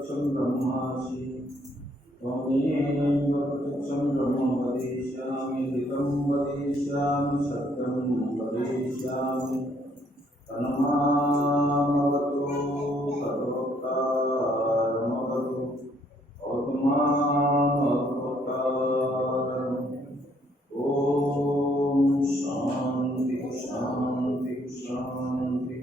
प्रत्यक्षं ब्रह्मासि त्वमेव प्रत्यक्षं ब्रह्म वदिष्यामि ऋतं वदिष्यामि सत्यं वदिष्यामि तन्मामवतु तद्वक्तारमवतु भवतु मामवक्तारम्। ॐ शान्ति शान्ति शान्ति।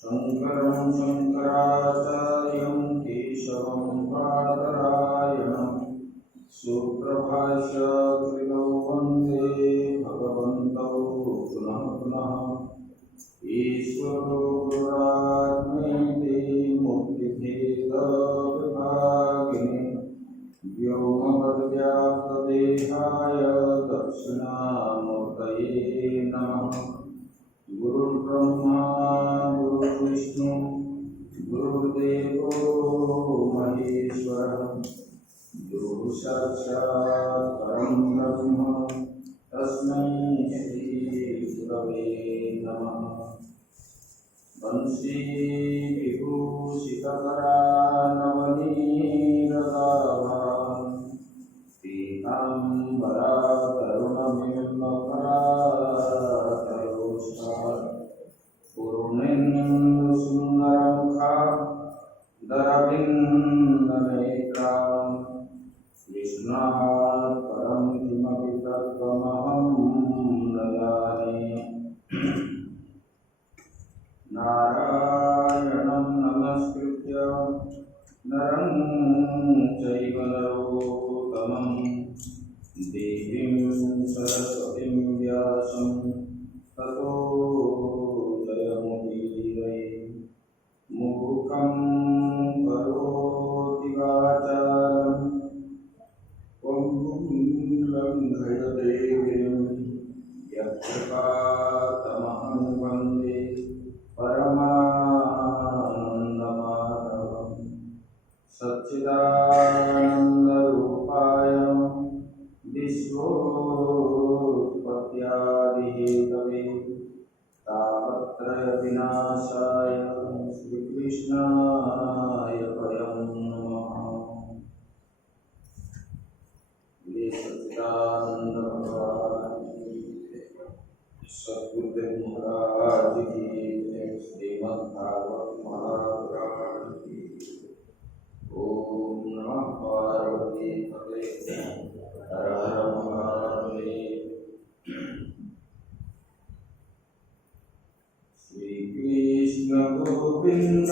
शङ्करं शङ्कराचार्यं केशवं बादरायणं सुप्रभाष्य कृतौ वन्दे भगवन्तौ पुनः पुनः। ईश्वरो गुरुरात्मेति मूर्तिभेदविभागिने व्योमवद्व्याप्तदेहाय दक्षिणामूर्तये नमः। गुरुर्ब्रह्मा गुरुर्विष्णु गुरुर्देवो महेश्वरः गुरुः साक्षात् परं ब्रह्म तस्मै श्रीगुरवे नमः। वंशी विभूषितकरानवनीरदाभा पीताम्बरा तरुणबिम्बफलातयोष्टा पूर्णेन्दुसुन्दरमुखा दरविन्दनेत्रा विष्णुः परं किमपि तत्त्वमहं न जाने। नारायणं नमस्कृत्य नरं चैव नरोत्तमं देवीं सरस्वतीं व्यासं ततो जयमुदीरये। मूकं करोति वाचालं पङ्गुं लङ्घयते गिरिं यत्कृपातमहं वन्दे परमानन्दमाधवं। सच्चिदानन्दरूपाय विश्वोत्पत्त्यादिहेतवे तापत्रयविनाशाय श्रीकृष्णाय वयं नमः। ये सच्चिदानंद भगवान सद्गुरुदेव महाराज की श्रीमद्भागवत महापुराण की। ओम नमः पार्वती पते हर हर महादेव। श्री कृष्ण गोविंद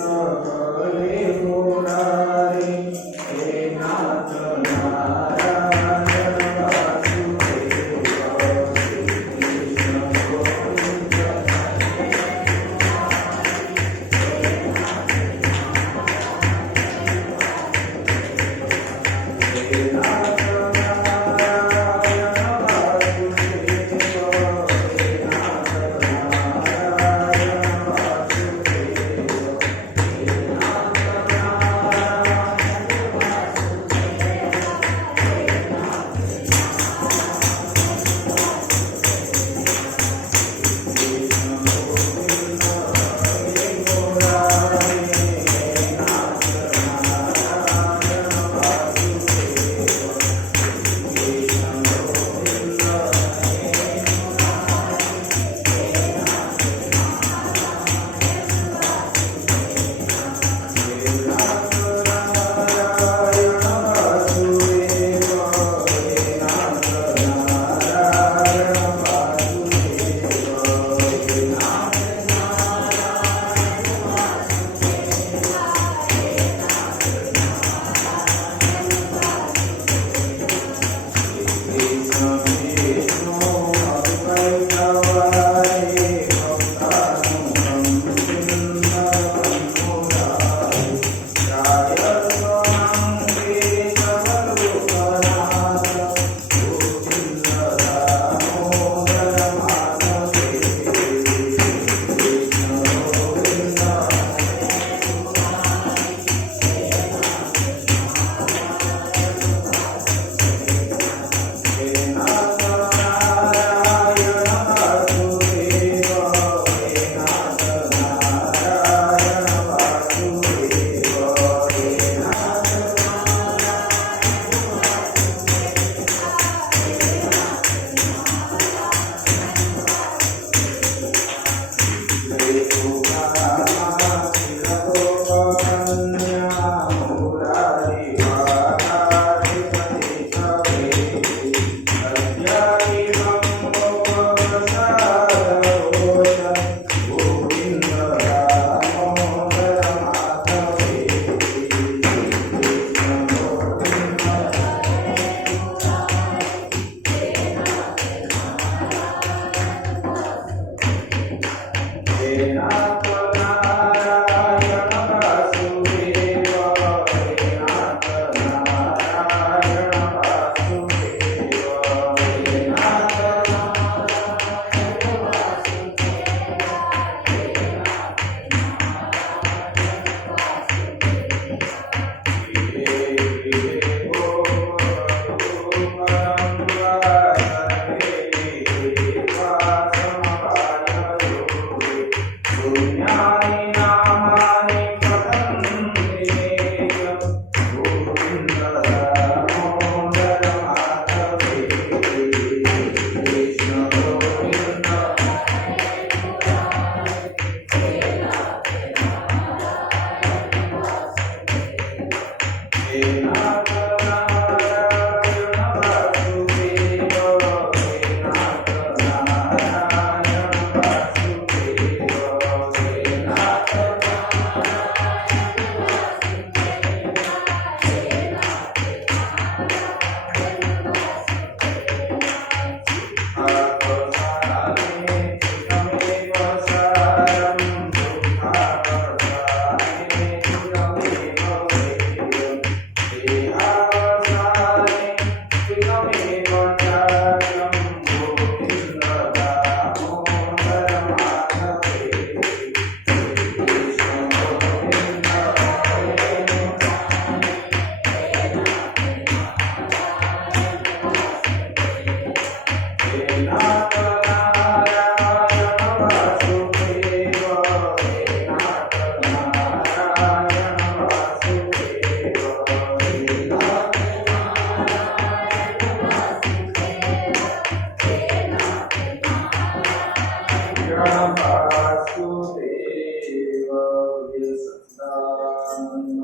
भगवान की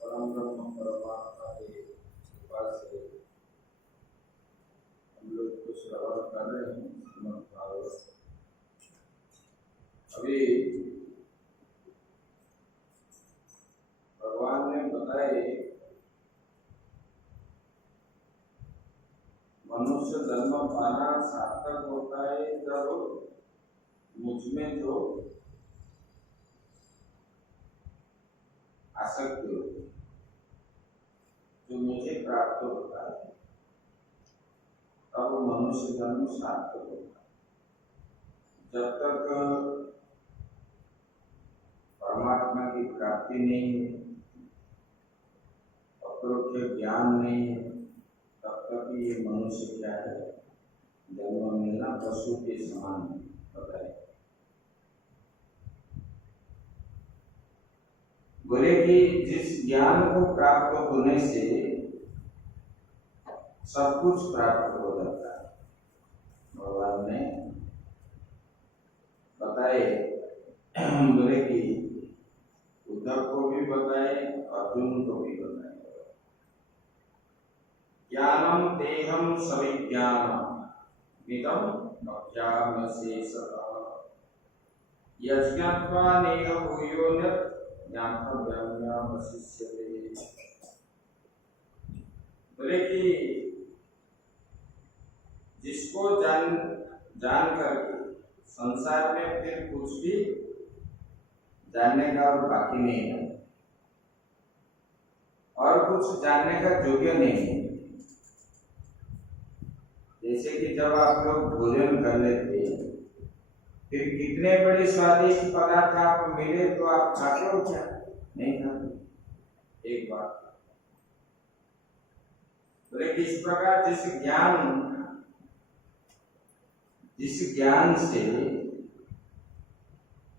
परम ब्रह्म परमात्मा के कृपा से हम लोग कुछ श्रवण कर रहे हैं श्रीमद् भागवत। अभी भगवान ने बताए मनुष्य जन्म पाना सार्थक होता है जब मुझ में जो आसक्ति होती है, जो मुझे प्राप्त होता है, तब मनुष्य जन्म सार्थक होता है। जब तक परमात्मा की प्राप्ति नहीं है, अपरोक्ष ज्ञान नहीं है, तब तक ये मनुष्य क्या है, जन्म मिलना पशु के समान होता है। बोले कि जिस ज्ञान को प्राप्त होने से सब कुछ प्राप्त हो जाता है, भगवान ने बताए। बोले कि उद्धव को भी बताए, अर्जुन को भी बताए। ज्ञानम देहम सविज्ञानम नितम भक्त्यामशेषतः यज्ञत्वा नेह भूयो ज्ञातव्यमवशिष्यते। बोले कि जिसको जान करके संसार में फिर कुछ भी जानने का और बाकी नहीं है और कुछ जानने का योग्य नहीं है। जैसे कि जब आप लोग भोजन कर लेते हैं, फिर कितने बड़े स्वादिष्ट पदार्थ आप मिले तो आप खाते हो क्या? नहीं खाते। एक बात बोले कि इस प्रकार जिस ज्ञान से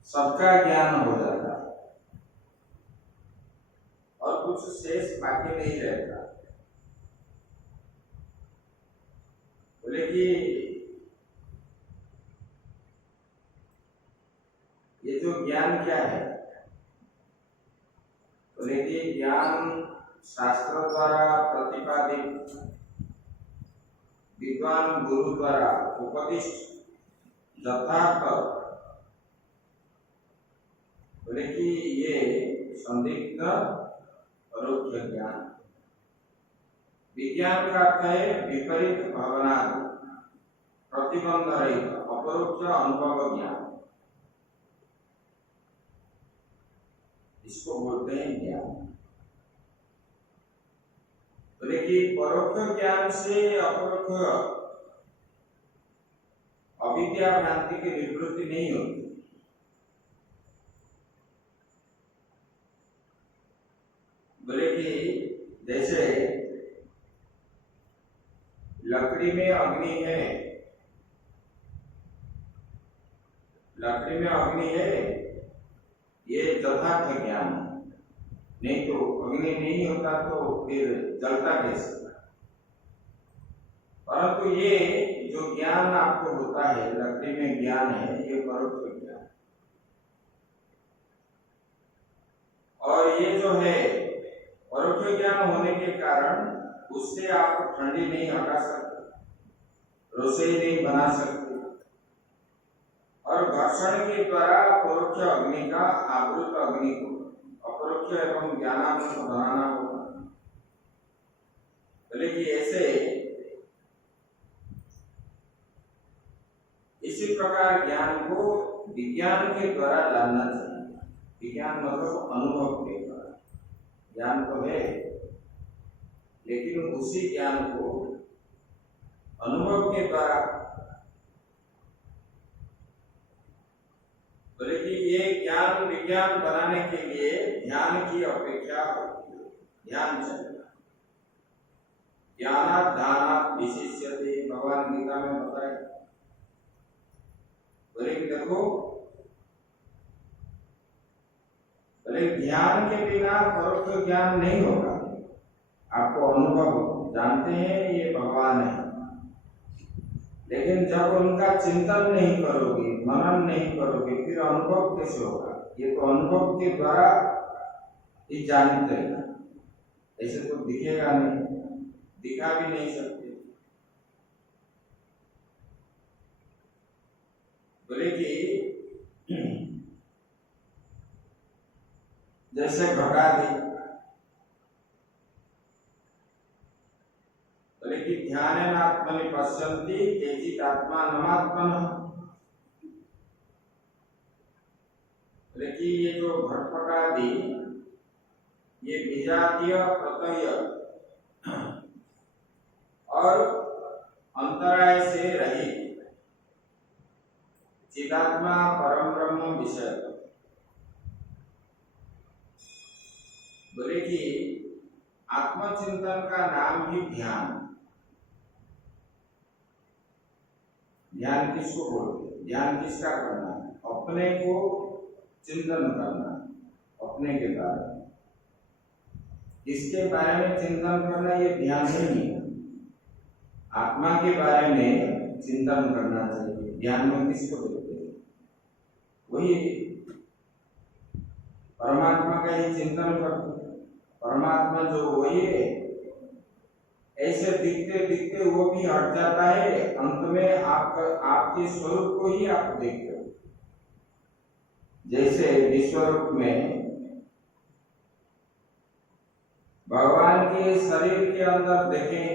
सबका ज्ञान हो जाता है और कुछ शेष बाकी नहीं रहता। बोले कि ये जो ज्ञान क्या है, बोले कि ज्ञान शास्त्र द्वारा प्रतिपादित विद्वान गुरु द्वारा उपदिष्ट यथार्थ, बोले कि ये संदिग्ध परोक्ष ज्ञान। विज्ञान का अर्थ है विपरीत भावना, प्रतिबंध रहित अपरोक्ष अनुभव ज्ञान, इसको बोलते हैं ज्ञान। बोले कि परोक्ष ज्ञान से अपरोक्ष अविद्या भ्रांति की निवृत्ति नहीं होती। बोले कि जैसे लकड़ी में अग्नि है, लकड़ी में अग्नि है, ये यथार्थ ज्ञान है। नहीं तो अग्नि नहीं होता तो फिर जलता कैसे? परंतु ये जो ज्ञान आपको होता है, लकड़ी में ज्ञान है, ये परोक्ष ज्ञान। और ये जो है परोक्ष ज्ञान होने के कारण उससे आप ठंडी नहीं हटा सकते, रसोई नहीं बना सकते, और घर्षण के द्वारा परोक्ष अग्नि का आवृत अग्नि को अपरोक्ष एवं ज्ञानामृत बनाना होगा। बोले कि ऐसे इसी प्रकार ज्ञान को विज्ञान के द्वारा जानना चाहिए। विज्ञान मतलब अनुभव के द्वारा। ज्ञान तो है, लेकिन उसी ज्ञान को अनुभव के द्वारा। बोले कि ये ज्ञान विज्ञान बनाने के लिए ध्यान की अपेक्षा होती है। ध्यान चलेगा, ज्ञानात् ध्यानात् विशिष्यते, भगवान गीता में बताया। बोले कि देखो, बोले ध्यान के बिना परोक्ष ज्ञान नहीं होगा। आपको अनुभव जानते हैं ये भगवान है, लेकिन जब उनका चिंतन नहीं करोगे, मनन नहीं करोगे, फिर अनुभव कैसे होगा? ये तो अनुभव के द्वारा ही जानते हैं, ऐसे तो दिखेगा नहीं, दिखा भी नहीं सकते। बोले कि जैसे घटादि, बोले कि ध्यान आत्मनि पश्यन्ति केचित् आत्मानमात्मनः। बोले कि ये जो घटपटादि, ये विजातीय प्रत्यय और अंतराय से रहित चिदात्मा परम ब्रह्म विषय। बोले कि आत्मचिंतन का नाम ही ध्यान। ध्यान किसको बोलते? ध्यान किसका करना है? अपने को चिंतन करना, अपने के बारे में, इसके बारे में चिंतन करना, ये ध्यान नहीं है। आत्मा के बारे में चिंतन करना चाहिए। ध्यान में किसको बोलते हैं? वही परमात्मा का ही चिंतन करते। परमात्मा जो वही है, ऐसे दिखते दिखते वो भी हट जाता है, अंत में आपके स्वरूप को ही आप देखते हो। जैसे विश्वरूप में भगवान के शरीर के अंदर देखें,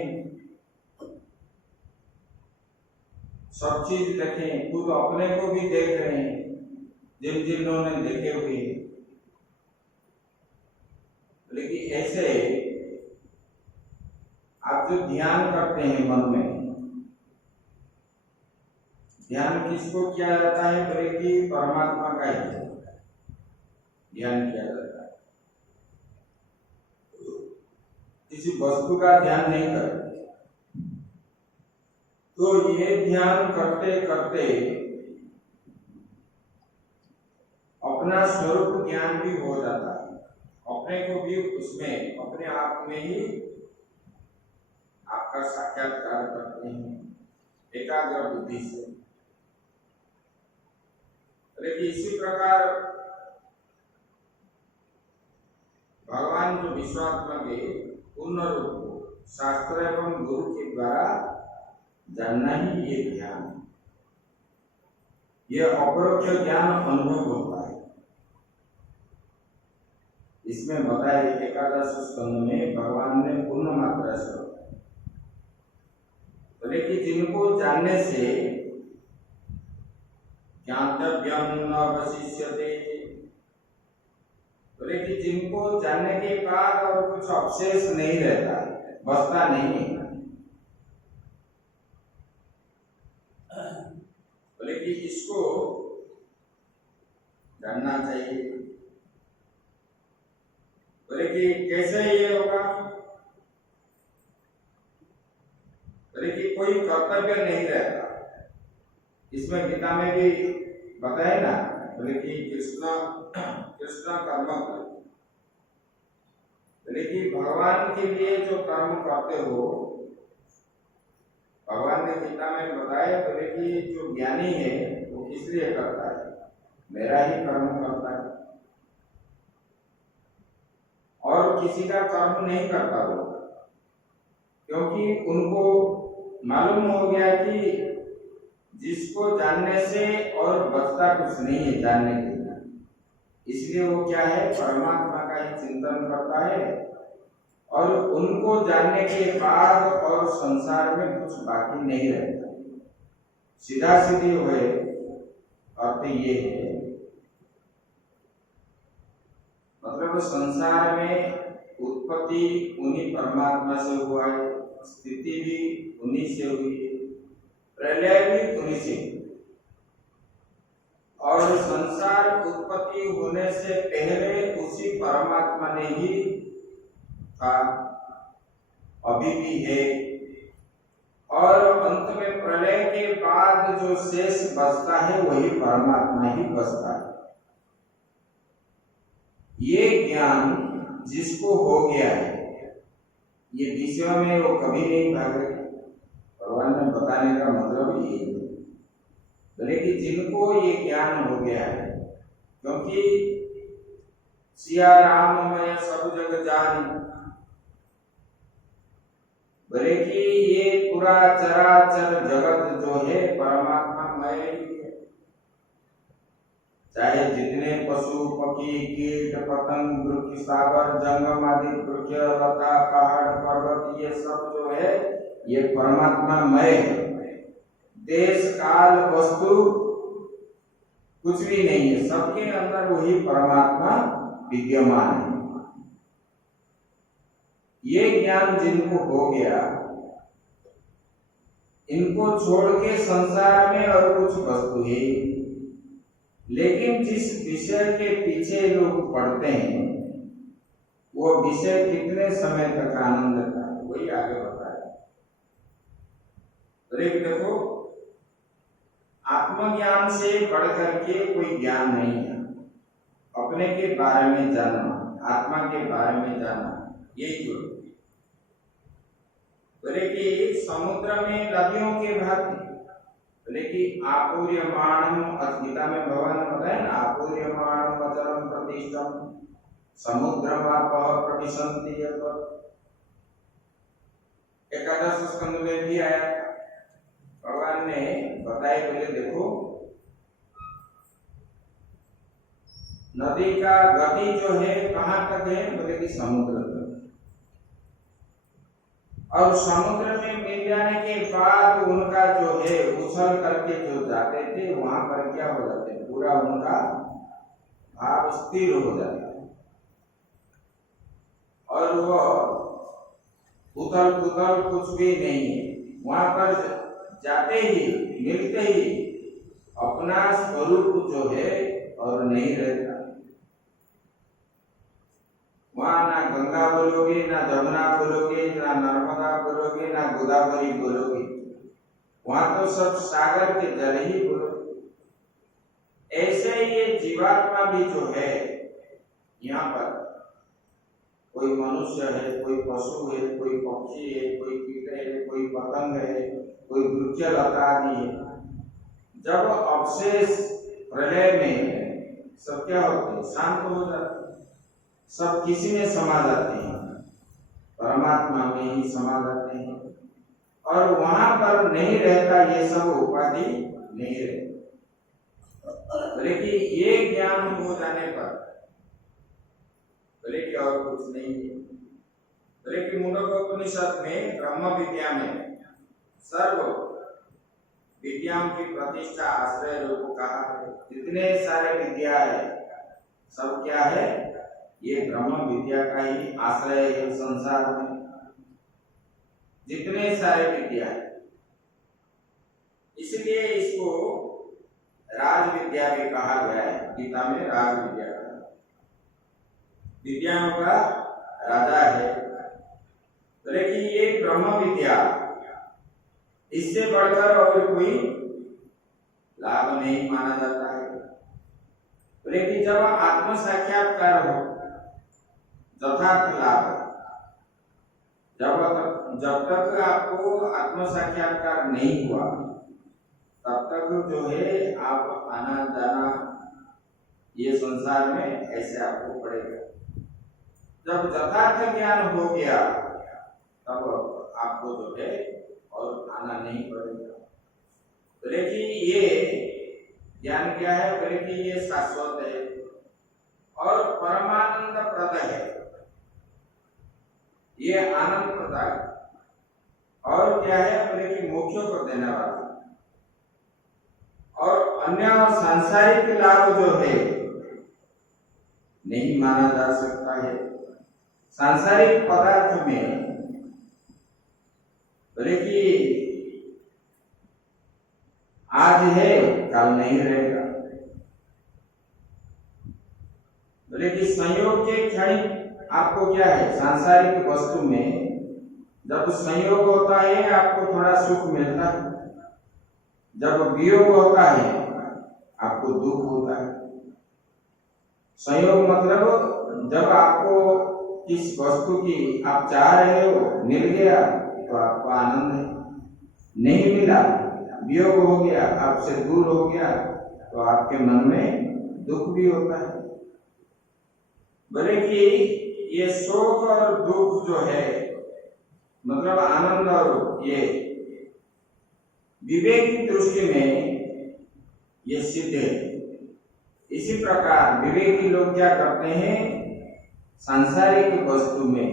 सब चीज देखें, खुद अपने को भी देख रहे हैं जिन्होंने देखे हुए। लेकिन ऐसे आप जो ध्यान करते हैं मन में, ध्यान किसको किया जाता है? बोले कि परमात्मा का ही ध्यान किया जाता है, किसी वस्तु का ध्यान नहीं करते। तो ये ध्यान करते करते अपना स्वरूप ज्ञान भी हो जाता है, अपने को भी उसमें, अपने आप में ही आपका साक्षात्कार करते हैं एकाग्र बुद्धि से। लेकिन इसी प्रकार भगवान जो विश्वात्मा के पूर्ण रूप को शास्त्र एवं गुरु के द्वारा जानना ही ये ध्यान है। यह अपरोक्ष ज्ञान अनुभव होता है। इसमें बताया एकादश स्कंद में भगवान ने पूर्ण मात्रा से बताया। तो लेकिन जिनको जानने से ज्ञातव्यम न अवशिष्यते, तो लेकिन जिनको जानने के बाद और कुछ अवशेष नहीं रहता, बचता नहीं है, लेकिन इसको जानना चाहिए। बोले कि कैसे ये होगा? बोले कि कोई कर्तव्य नहीं रहता। इसमें गीता में भी बताया ना, बोले कि कृष्ण कर्म कर। बोले कि भगवान के लिए जो कर्म करते हो, भगवान ने गीता में बताया, बोले कि जो ज्ञानी है वो किस लिए करता है? मेरा ही कर्म करता है, और किसी का कर्म नहीं करता वो, क्योंकि उनको मालूम हो गया कि जिसको जानने से और बचता कुछ नहीं है जानने के लिए, इसलिए वो क्या है? परमात्मा का ही चिंतन करता है, और उनको जानने के बाद और संसार में कुछ बाकी नहीं रहता। सीधा सीधी हुए अर्थ ये है, मतलब संसार में उत्पत्ति उन्हीं परमात्मा से हुआ है, स्थिति भी उन्हीं से हुई है, प्रलय भी उन्हीं से, और संसार उत्पत्ति होने से पहले उसी परमात्मा ने ही था, अभी भी है, और अंत में प्रलय के बाद जो शेष बचता है वही परमात्मा ही बचता है। ये ज्ञान जिसको हो गया है, ये विषयों में वो कभी नहीं भागे। भगवान ने बताने का मतलब यही है। बोले कि जिनको ये ज्ञान हो गया है, क्योंकि सिया राम मैं सब जग जानी, बोले कि ये पूरा चराचर जगत जो है परमात्मा मय ही है। चाहे जितने पशु पक्षी कीट पतंग वृक्ष सागर जंगम आदि वृक्ष लता पहाड़ पर्वत ये सब जो है ये परमात्मा मय है। देश काल वस्तु कुछ भी नहीं है, सबके अंदर वही परमात्मा विद्यमान है। ये ज्ञान जिनको हो गया, इनको छोड़ के संसार में और कुछ वस्तु है, लेकिन जिस विषय के पीछे लोग पढ़ते हैं वो विषय कितने समय तक आनंद का है वही आगे बताया। तो देखो, आत्मज्ञान से बढ़कर के कोई ज्ञान नहीं है। अपने के बारे में जानना, आत्मा के बारे में जानना, यही जो बोले कि समुद्र में नदियों के भांति, बोले कि आपूर्यमाणम, गीता में भगवान ने बताया ना, आपूर्यमाणम अचरम प्रतिष्ठम समुद्रमापः प्रतिसंति। एकादश स्कंद में भी आया, भगवान ने बताया, बोले देखो नदी का गति जो है कहाँ तक है, बोले कि समुद्र तक। और समुद्र में मिल जाने के बाद उनका जो है उछल करके जो जाते थे वहां पर क्या हो जाते हैं, पूरा उनका भाव स्थिर हो जाता है और वह उथल पुथल कुछ भी नहीं है। वहां पर जाते ही मिलते ही अपना स्वरूप जो है और नहीं रहता। वहां ना गंगा बोलोगे, ना जमुना बोलोगे, ना नर्मदा बोलोगे, ना गोदावरी बोलोगे, वहां तो सब सागर के जल ही बोलोगे। ऐसे ये जीवात्मा भी जो है, यहाँ पर कोई मनुष्य है, कोई पशु है, कोई पक्षी है, कोई कीट है, कोई पतंग है, कोई वृक्ष लता आदि है, जब अवशेष प्रलय में सब क्या होते हैं, शांत हो जाते हैं, सब किसी में समा जाते हैं, परमात्मा में ही समा जाते हैं और वहां पर नहीं रहता ये सब उपाधि नहीं रहता। बोले कि ये ज्ञान हो जाने पर, बोले कि और कुछ नहीं है। बोले कि मुंडकोपनिषद में ब्रह्म विद्या में सर्व विद्याओं की प्रतिष्ठा आश्रय रूप कहा है। जितने सारे विद्या है सब क्या है, ये ब्रह्म विद्या का ही आश्रय है संसार में। जितने सारे विद्या है, इसलिए इसको राज विद्या भी कहा गया है। गीता में राज विद्या विद्याओं का राजा है। लेकिन ये ब्रह्म विद्या, इससे बढ़कर और कोई लाभ नहीं माना जाता है। लेकिन जब आत्म साक्षात्कार हो, यथार्थ लाभ, जब तक आपको आत्म साक्षात्कार नहीं हुआ तब तक जो है आप आना जाना ये संसार में ऐसे आपको पड़ेगा। जब यथार्थ ज्ञान हो गया तब आपको जो है और आना नहीं पड़ेगा। लेकिन ये ज्ञान क्या है, बोले कि ये शाश्वत है और परमानंद प्रद है, ये आनंद प्रदायक और क्या है, बोले कि मोक्षों को देने वाला और अन्य सांसारिक लाभ जो है नहीं माना जा सकता है। सांसारिक पदार्थ में बोले कि आज है कल नहीं रहेगा। बोले कि संयोग के क्षण आपको क्या है, सांसारिक वस्तु में जब संयोग होता है आपको थोड़ा सुख मिलता है, जब वियोग होता है आपको दुख होता है। संयोग मतलब जब आपको किस वस्तु की आप चाह रहे हो मिल गया तो आपको आनंद है, नहीं मिला, वियोग हो गया, आपसे दूर हो गया, तो आपके मन में दुख भी होता है। बोले कि ये शोक और दुख जो है, मतलब आनंद और ये विवेक की दृष्टि में ये सिद्ध है। इसी प्रकार विवेकी लोग क्या करते हैं, सांसारिक वस्तु में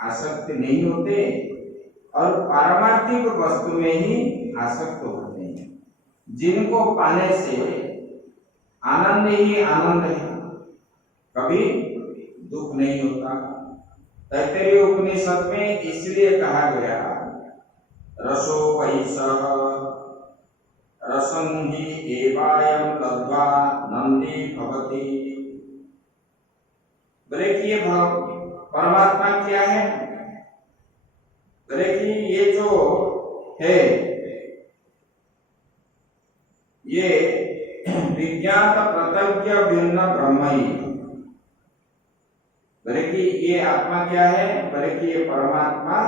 आसक्त नहीं होते और पारमार्थिक वस्तु में ही आसक्त होते हैं, जिनको पाने से आनंद ही आनंद है, कभी दुख नहीं होता। तैत्तरीय उपनिषद में इसलिए कहा गया रसो वैसः रसं हि एवायं लब्ध्वा नंदी भवति। बोले कि ये परमात्मा क्या है? बोले कि ये जो है ये विज्ञात प्रत्यज्ञ भिन्न ब्रह्म ही। बोले कि ये आत्मा क्या है? बोले कि ये परमात्मा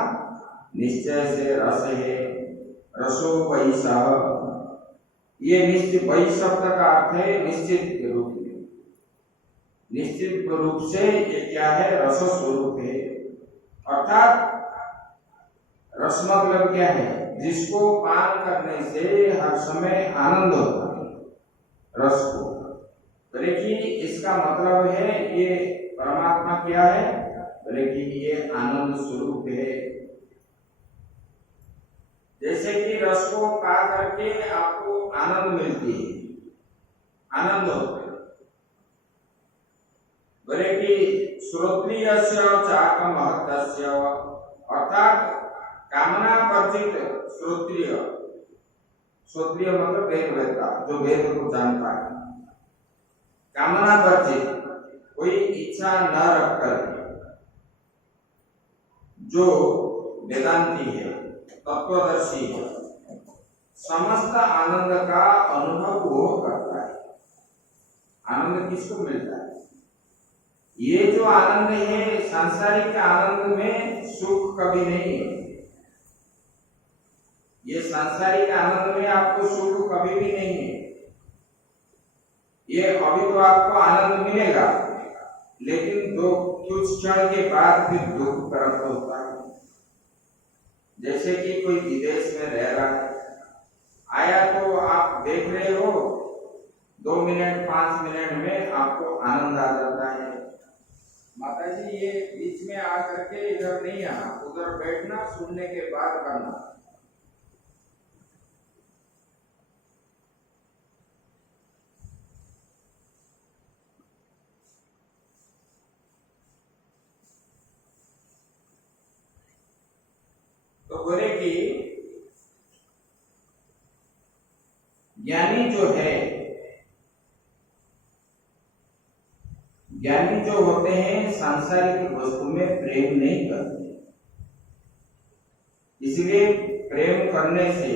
निश्चय से रस है। रसो वैसः, ये निश्चित, वै शब्द का अर्थ है निश्चित रूप में, निश्चित रूप से ये क्या है? रस स्वरूप है। अर्थात रस मतलब क्या है? जिसको पान करने से हर समय आनंद होता है, रस को। बोले कि इसका मतलब है ये परमात्मा क्या है? बोले कि ये आनंद स्वरूप है। जैसे कि रस को पा करके आपको आनंद मिलती है, आनंद होता है। बोले कि श्रोत्रियस्य चाक महत्तस्य, अर्थात कामना वर्जित श्रोत्रिय, श्रोत्रिय मतलब वेद वेदता, जो वेद को जानता है। कामना वर्जित, कोई इच्छा न रखकर जो वेदांती है, तत्वदर्शी है, समस्त आनंद का अनुभव वो करता है। आनंद किसको मिलता है? ये जो आनंद है, सांसारिक आनंद में सुख कभी नहीं है। ये सांसारिक आनंद में आपको सुख कभी भी नहीं है। ये अभी तो आपको आनंद मिलेगा, लेकिन दो कुछ क्षण के बाद फिर दुख प्राप्त होता है। जैसे कि कोई विदेश में रह रहा है, आया तो आप देख रहे हो, 2 मिनट 5 मिनट में आपको आनंद आ जाता है। माता जी ये बीच में आ करके इधर नहीं आना, उधर बैठना, सुनने के बाद करना। तो बोले कि ज्ञानी जो है, ज्ञानी जो होते हैं सांसारिक वस्तु में प्रेम नहीं करते, इसलिए प्रेम करने से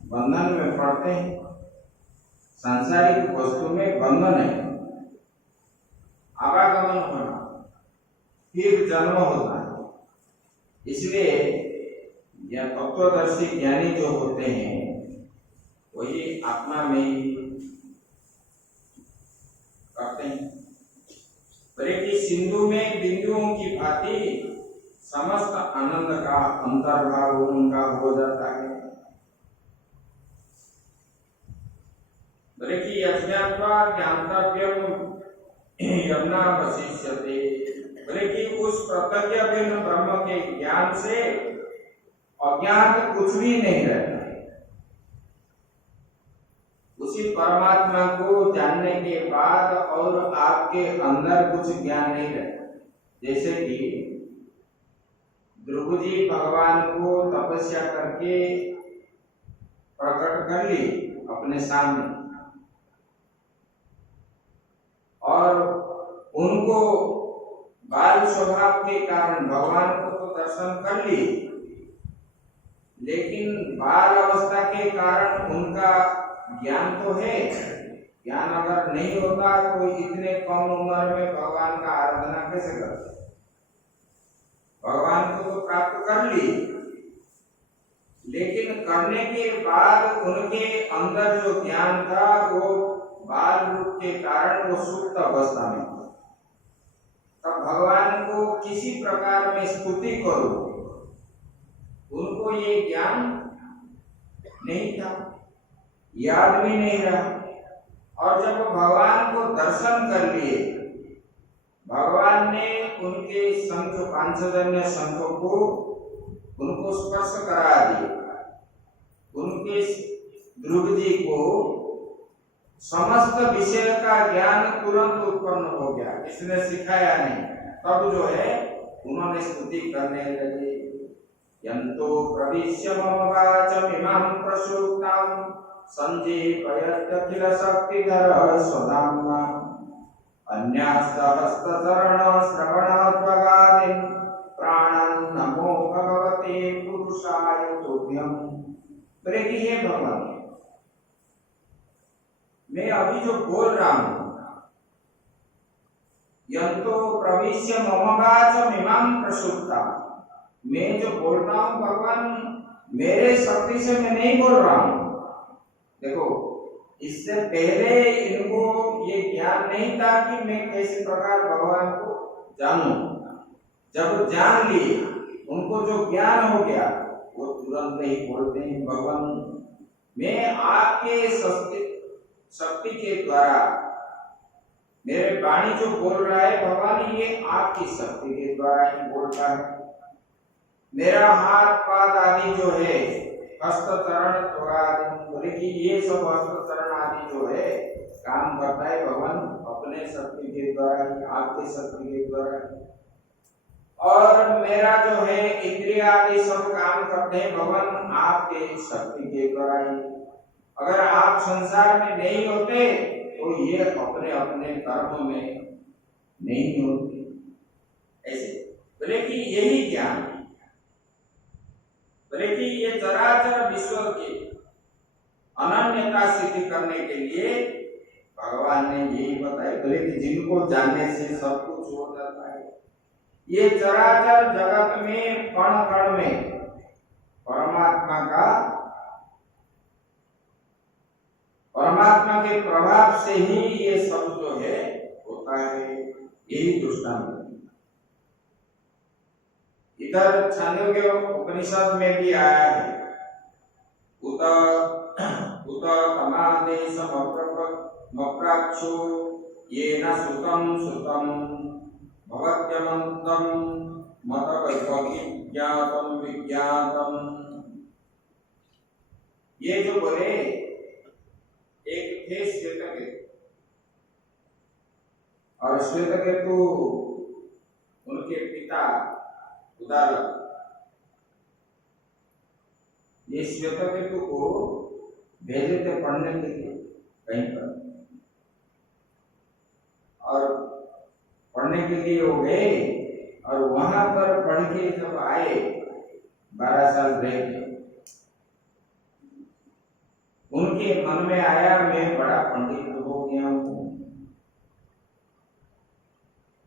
बंधन में पड़ते हैं। सांसारिक वस्तु में बंधन है, आवागमन होना, फिर जन्म होता है। इसलिए यह तत्वदर्शी ज्ञानी जो होते हैं वही आत्मा में ही करते हैं। बोले कि सिंधु में बिंदुओं की भांति समस्त आनंद का अंतर्भाव उनका हो जाता है। बोले कि यज्ञात्वा ज्ञातव्यम यज्ञावशिष्यते। बोले कि उस प्रत्यज्ञ भिन्न ब्रह्म के ज्ञान से अज्ञात कुछ भी नहीं रहता। उसी परमात्मा को जानने के बाद और आपके अंदर कुछ ज्ञान नहीं रहता। जैसे कि ध्रुव जी भगवान को तपस्या करके प्रकट कर ली अपने सामने, और उनको बाल स्वभाव के कारण भगवान को तो दर्शन कर ली, लेकिन बाल अवस्था के कारण उनका ज्ञान तो है। ज्ञान अगर नहीं होता तो इतने कम उम्र में भगवान का आराधना कैसे करते? भगवान को तो प्राप्त कर ली, लेकिन करने के बाद उनके अंदर जो ज्ञान था वो बाल रूप के कारण वो सुप्त अवस्था में था। तब भगवान को किसी प्रकार में स्तुति करो, उनको ये ज्ञान नहीं था, याद भी नहीं रहा। और जब भगवान को दर्शन कर लिए, भगवान ने उनके शंख पांचजन्य शंख को उनको स्पर्श करा दिए, उनके ध्रुव जी को समस्त विषय का ज्ञान तुरंत उत्पन्न हो गया, इसने सिखाया नहीं। तब जो है उन्होंने स्तुति करने लगे, यंतो प्रविश्य मम वाचमिमां प्रसूक्तां संजीवयत्यखिल शक्तिधर स्वधाम्ना अन्यास्तहस्तचरण श्रवणत्वगादिं प्राणं नमो भगवते पुरुषाय तुभ्यं। बोले कि हे भगवान, मैं अभी जो बोल रहा हूं, यंतो प्रविश्य मम वाचमिमां प्रसूक्तां, मैं जो बोल रहा हूं भगवान मेरे शक्ति से मैं नहीं बोल रहा हूं। देखो, इससे पहले इनको ये ज्ञान नहीं था कि मैं कैसे प्रकार भगवान को जानूं। जब जान लिए, उनको जो ज्ञान हो गया, वो तुरंत ही बोलते हैं भगवान मैं आपके शक्ति के द्वारा, मेरे वाणी जो बोल रहा है भगवान ये आपकी शक्ति के द्वारा ही बोलता है। मेरा हाथ पाद आदि जो है, हस्त चरण त्वगादि, बोले कि ये सब हस्त चरण आदि जो है काम करता है भगवान अपने शक्ति के द्वारा ही, आपके शक्ति के द्वारा ही। और मेरा जो है इंद्रिय आदि सब काम करते हैं भगवान आपके शक्ति के द्वारा ही। अगर आप संसार में नहीं होते तो ये अपने अपने कर्म में नहीं होते। ऐसे बोले कि यही ज्ञान, बोले कि ये चराचर विश्व की अनन्यता सिद्ध करने के लिए भगवान ने यही बताया। बोले कि जिनको जानने से सब कुछ हो जाता है। ये चराचर जगत में कण कण में परमात्मा के प्रभाव से ही ये सब जो है होता है, यही दृष्टांत। इधर छांदोग्य उपनिषद में भी आया है, उत तमादेश मप्राक्षो येन श्रुतं भवत्यनन्तं मतज्ञातं विज्ञातं। ये जो बोले, एक थे श्वेतकेतु, और श्वेतकेतु उनके पिता उदालक, ये श्वेतकेतु को भेजे थे पढ़ने के लिए कहीं पर, और पढ़ने के लिए वो गए, और वहां पर पढ़ के जब आए 12 साल रह गए, उनके मन में आया मैं बड़ा पंडित हो गया हूं।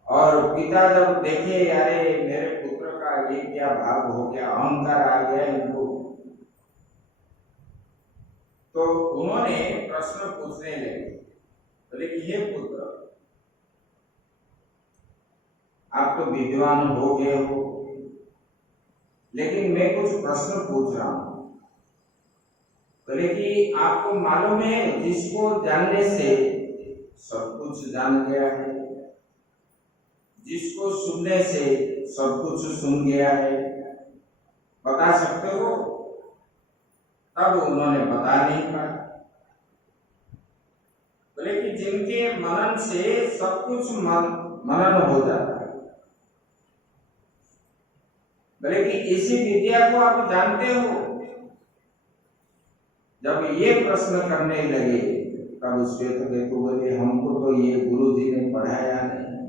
और पिता जब देखे यारे मेरे पुत्र का ये क्या भाव हो गया, अहंकार आ गया इनको, तो उन्होंने प्रश्न पूछने लगे। बोले कि हे पुत्र, आप तो विद्वान हो गए हो, लेकिन मैं कुछ प्रश्न पूछ रहा हूं। बोले कि आपको मालूम है जिसको जानने से सब कुछ जान गया है, जिसको सुनने से सब कुछ सुन गया है, बता सकते हो? तब उन्होंने बता नहीं पाया। बोले कि जिनके मनन से सब कुछ मनन हो जाता है। बोले कि इसी विद्या को आप जानते हो? जब ये प्रश्न करने लगे तब श्वेतकेतु बोले हमको तो ये गुरु जी ने पढ़ाया नहीं।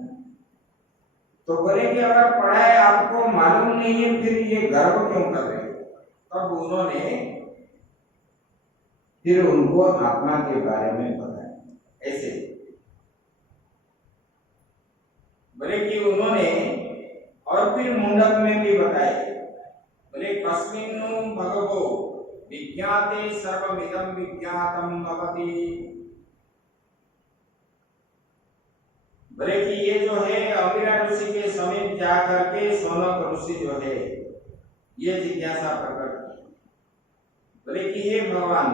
तो बोले कि अगर पढ़ाए आपको मालूम नहीं है फिर ये गर्व क्यों कर रहे हो? तब उन्होंने फिर उनको आत्मा के बारे में बताया। ऐसे बोले कि उन्होंने और फिर मुंडक में भी बताया। बोले कस्मिन् भगवो विज्ञाते सर्वमिदं विज्ञातम भवति। बोले कि ये जो है अमीरा ऋषि के समीप जाकर के शौनक ऋषि जो है ये जिज्ञासा प्रकट की। बोले कि हे भगवान,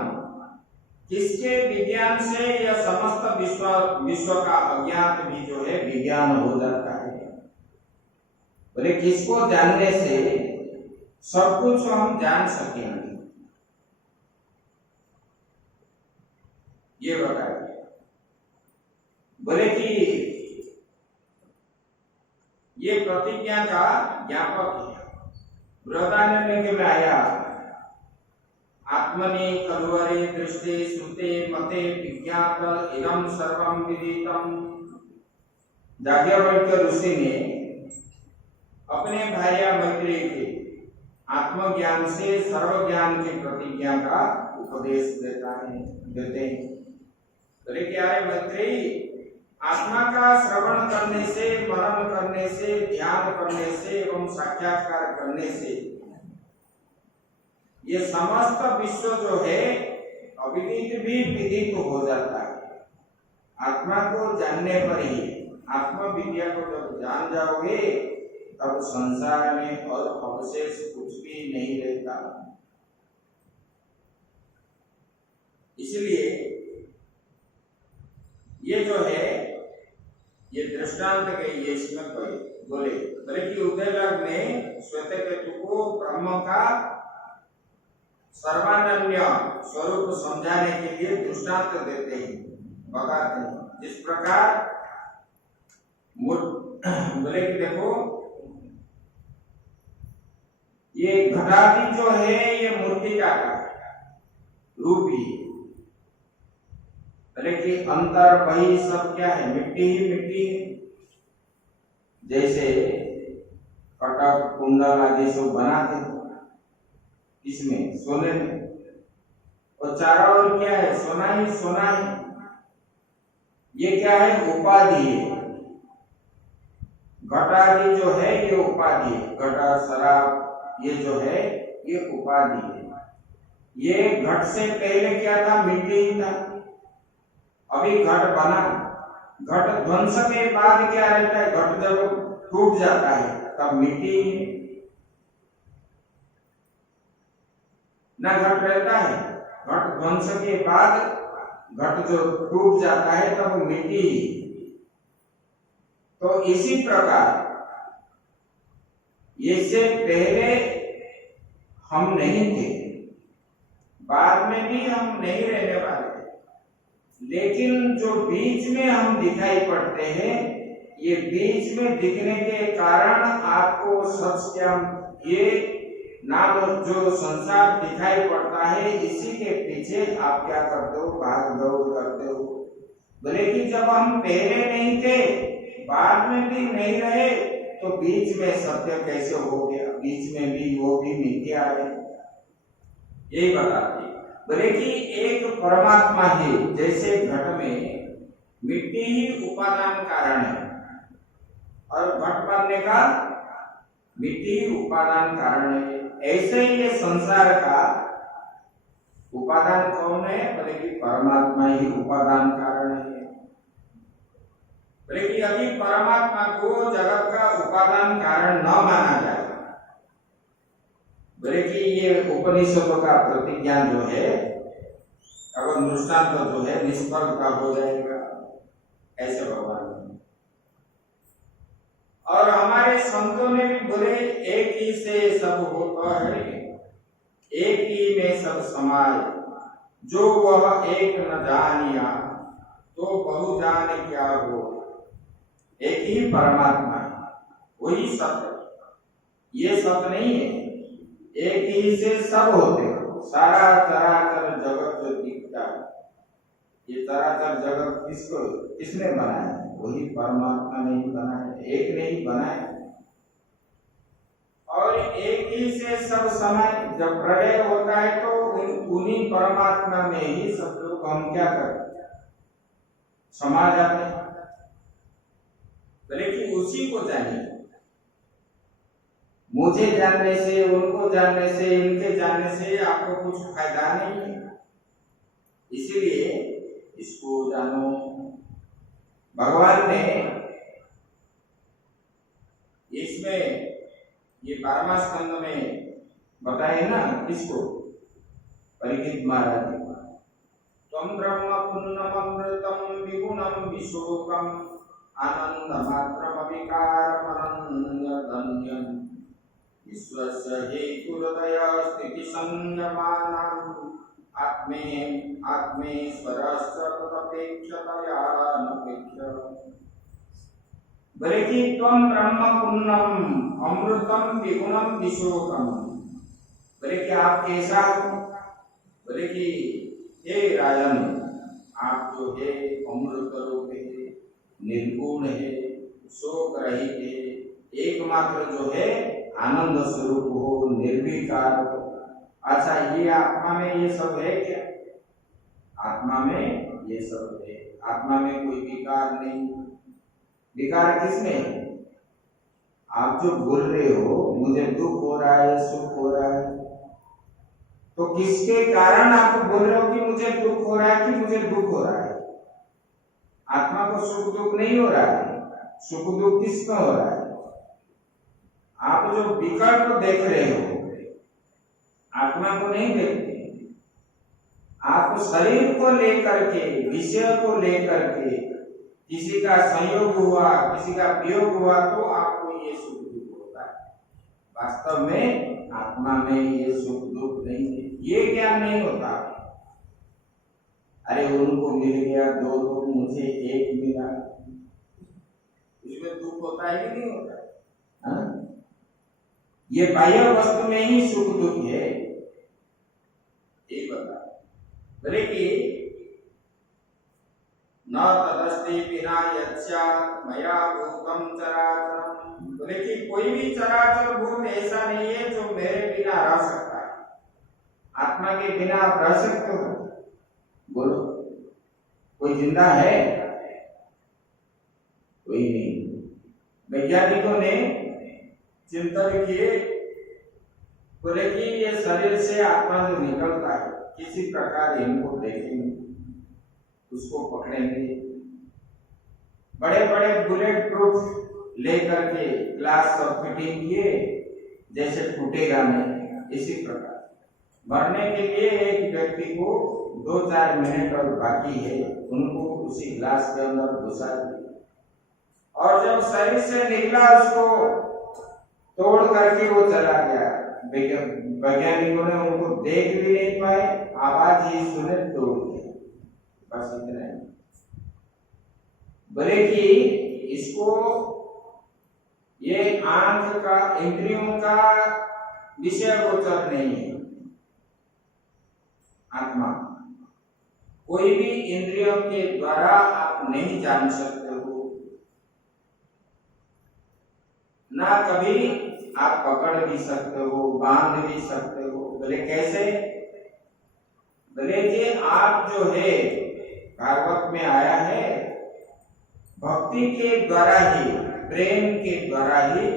किसके विज्ञान से यह समस्त विश्व का अज्ञात भी जो है विज्ञान हो जाता है। बोले किसको जानने से सब कुछ हम जान सकेंगे, ये बताइए। बोले कि ये प्रतिज्ञा का ज्ञापक है। बृहदारण्यक में आया, आत्मनि खलुवरे दृष्टे श्रुते मते विज्ञात इदं सर्वं विदितम्। याज्ञवल्क्य ऋषि ने अपने भाई मैत्रेय के आत्मज्ञान से सर्व ज्ञान की प्रतिज्ञा का उपदेश देते हैं। बोले कि अरे मैत्रेय, आत्मा का श्रवण करने से, मनन करने से, ध्यान करने से एवं साक्षात्कार करने से ये समस्त विश्व जो है अविदित भी विदित हो जाता है। आत्मा को जानने पर ही, आत्म विद्या को जब जान जाओगे तब संसार में और अवशेष कुछ भी नहीं रहता। इसलिए ये जो है ये दृष्टांत के ये इसमें बोले कि उदयलग्न ने श्वेतकेतु को ब्रह्म का सर्वानन्य स्वरूप समझाने के लिए दृष्टांत देते हैं, बताते हैं। जिस प्रकार बोले कि देखो ये घटादि जो है ये मूर्तिका का रूप ही, कि अंतर वही सब क्या है, मिट्टी ही मिट्टी है। जैसे कटक कुंडल आदि सब बनाते इसमें सोने में, और चारों ओर क्या है, सोना ही सोना है। ये क्या है, उपाधि है। घट आदि जो है ये उपाधि है, घटा शराब ये जो है ये उपाधि है। ये घट से पहले क्या था, मिट्टी ही था। अभी घट बना, घट ध्वंस के बाद क्या रहता है, घट जब टूट जाता है तब मिट्टी न घट रहता है। घट ध्वंस के बाद घट जो टूट जाता है तब मिट्टी। तो इसी प्रकार इससे पहले हम नहीं थे, बाद में भी हम नहीं रहने वाले, लेकिन जो बीच में हम दिखाई पड़ते हैं, ये बीच में दिखने के कारण आपको सच क्या, ये नाम जो संसार दिखाई पड़ता है, इसी के पीछे आप क्या करते हो, भाग दौड़ करते हो। बोले कि जब हम पहले नहीं थे, बाद में भी नहीं रहे, तो बीच में सत्य कैसे हो गया, बीच में भी वो भी मिथ्या है, यही बताते। बोले कि एक परमात्मा ही, जैसे घट में मिट्टी ही उपादान कारण है और घट बनने का मिट्टी उपादान कारण है, ऐसे ही ये संसार का उपादान कौन है, बोले कि परमात्मा ही उपादान कारण है। बोले कि यदि परमात्मा को जगत का उपादान कारण न माना जाए, बोले कि ये उपनिषदों का प्रतिज्ञान जो है, अगर दृष्टांत जो है निष्फल का हो जाएगा, ऐसे भगवान। और हमारे संतों ने भी बोले एक ही से सब होता है, एक ही में सब समाय, जो वह एक न जानिया तो बहु जाने क्या हो। एक ही परमात्मा है, वही सत्य, ये सत्य नहीं है। एक ही से सब होते हो, सारा चराचर जगत जो दिखता है, ये चराचर जगत किसने बनाया, वही परमात्मा ने ही बनाया, एक ने ही बनाया। और एक ही से सब समय, जब प्रलय होता है तो उन्हीं परमात्मा में ही सब लोग हम क्या करते हैं, समा जाते हैं। लेकिन उसी को जानिए, मुझे जानने से, उनको जानने से, इनके जानने से आपको कुछ फायदा नहीं है। इसीलिए इसको जानो। भगवान ने इसमें ये 12वां स्कंद में बताए ना, किसको? परीक्षित महाराज जी। त्वं ब्रह्म पुण्यमृतम विगुणम विशोकम आनंद मात्रम विकारमनन्यधन्यं विश्वस्य हेतुहृदय स्थिति संयमानां आत्मेश्वरस्य तदपेक्षतया नपेक्ष्य। बोले कि त्वं ब्रह्म पुण्यम अमृतम विगुणम विशोकम। बोले कि आप कैसा हो? बोले कि हे राजन, आप जो है अमृत रूप है, निर्गुण है, शोक रहित है, एकमात्र जो है आनंद स्वरूप हो, निर्विकार हो। अच्छा, ये आत्मा में ये सब है क्या? आत्मा में ये सब है। आत्मा में कोई विकार नहीं। विकार किसमें है? आप जो बोल रहे हो मुझे दुख हो रहा है, सुख हो रहा है, तो किसके कारण आप बोल रहे हो कि मुझे दुख हो रहा है, कि मुझे दुख हो रहा है? आत्मा को सुख दुख नहीं हो रहा है। सुख दुख किसमें हो रहा है? आप जो विकल्प देख रहे हो, आत्मा को नहीं देखते। आप शरीर को लेकर के, विषय को लेकर के, किसी का संयोग हुआ, किसी का वियोग हुआ तो आपको ये सुख दुख होता है। वास्तव में आत्मा में ये सुख दुख नहीं है, ये ज्ञान नहीं होता। अरे उनको मिल गया 2 लोग, मुझे 1 मिला, इसमें दुख होता है कि नहीं होता है? हाँ? ये बाह्य वस्तु में ही सुख दुख है, ये बता। बोले कि न तदस्ति बिना यस्यात् मया भूतम चराचरम। बोले कि कोई भी चराचर भूत ऐसा नहीं है जो मेरे बिना रह सकता है। आत्मा के बिना आप रह सकते हो? बोलो, कोई जिंदा है? कोई नहीं। वैज्ञानिकों ने चिंतन किए, बोले कि ये शरीर से आत्मा जो निकलता है, किसी प्रकार इनको देखेंगे, उसको पकड़ेंगे, बड़े बड़े बुलेट प्रूफ लेकर के ग्लास सब फिटिंग किए, जैसे टूटेगा नहीं, इसी प्रकार मरने के लिए एक व्यक्ति को 2-4 मिनट और बाकी है, उनको उसी ग्लास के अंदर घुसा दिया और जब शरीर से निकला उसको तोड़ करके वो चला गया। वैज्ञानिकों ने उनको देख भी नहीं पाए, आवाज ही सुने तोड़ दिया, बस इतना ही। बोले कि इसको ये आंख का, इंद्रियों का विषय गोचर नहीं है। आत्मा कोई भी इंद्रियों के द्वारा आप नहीं जान सकते हो, ना कभी आप पकड़ भी सकते हो, बांध भी सकते हो। बोले कैसे? बोले कि आप जो है भागवत में आया है, भक्ति के द्वारा ही, प्रेम के द्वारा ही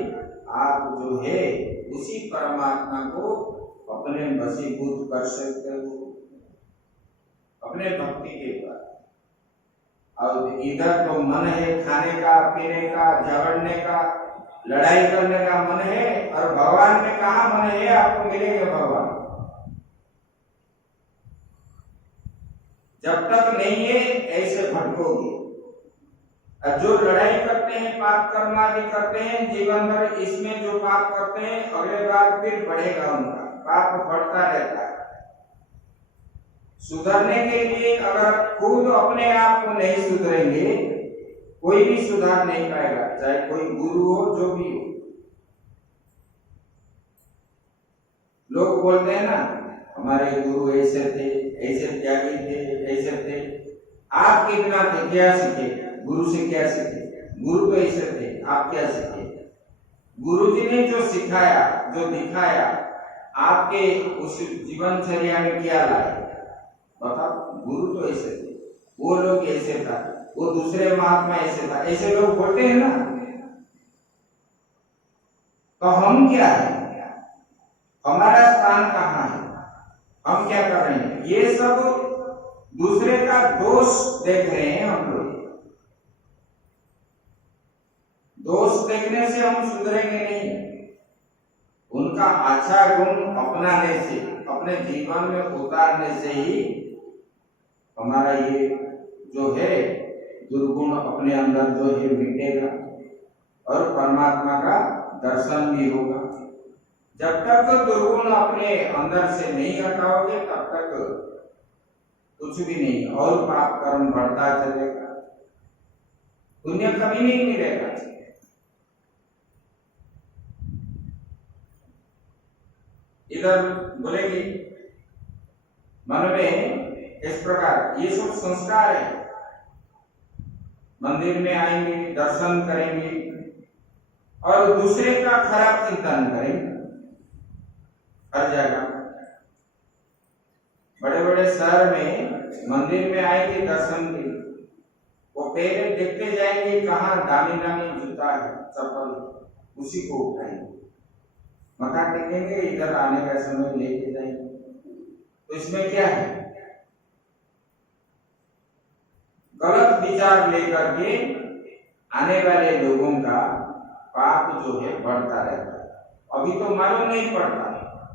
आप जो है उसी परमात्मा को अपने वशीभूत कर सकते हो, अपने भक्ति के द्वारा। और इधर तो मन है खाने का, पीने का, झगड़ने का, लड़ाई करने का मन है, और भगवान में कहा मन है? आपको मिलेंगे भगवान? जब तक नहीं है ऐसे भटकोगे। और जो लड़ाई करते हैं, पाप कर्म आदि करते हैं, जीवन भर इसमें जो पाप करते हैं, अगले बार फिर बढ़ेगा उनका पाप, बढ़ता रहता है। सुधरने के लिए अगर खुद अपने आप को नहीं सुधरेंगे, कोई भी सुधार नहीं पाएगा, चाहे कोई गुरु हो, जो भी हो। लोग बोलते हैं ना, हमारे गुरु ऐसे थे, ऐसे त्यागी थे, ऐसे थे। आप कितना थे, क्या सीखे? गुरु से क्या सीखे? गुरु तो ऐसे थे, आप क्या सीखे? गुरु जी ने जो सिखाया, जो दिखाया, आपके उस जीवनचर्या में क्या लाए? बताओ। गुरु तो ऐसे थे, वो लोग ऐसे था, वो दूसरे महात्मा ऐसे था, ऐसे लोग बोलते हैं ना। तो हम क्या है, हमारा स्थान कहाँ है, हम क्या कर रहे हैं, ये सब दूसरे का दोष देख रहे हैं हम लोग। दोष देखने से हम सुधरेंगे नहीं, उनका अच्छा गुण अपनाने से, अपने जीवन में उतारने से ही हमारा ये जो है दुर्गुण अपने अंदर जो है मिटेगा और परमात्मा का दर्शन भी होगा। जब तक दुर्गुण अपने अंदर से नहीं हटाओगे तब तक कुछ भी नहीं, और पाप कर्म बढ़ता चलेगा, पुण्य कभी नहीं मिलेगा। इधर बोलेगी मन में इस प्रकार ये सब संस्कार है, मंदिर में आएंगे, दर्शन करेंगे और दूसरे का खराब चिंतन करेंगे हर जगह। बड़े बड़े शहर में मंदिर में आएंगे दर्शन के, वो पहले देखते जाएंगे कहाँ दामी दामी जूता है, चप्पल, उसी को उठाएंगे, मथा टेकेंगे, इधर आने का समय लेके जाएंगे। तो इसमें क्या है, गलत विचार लेकर के आने वाले लोगों का पाप जो है बढ़ता रहता है। अभी तो मालूम नहीं पड़ता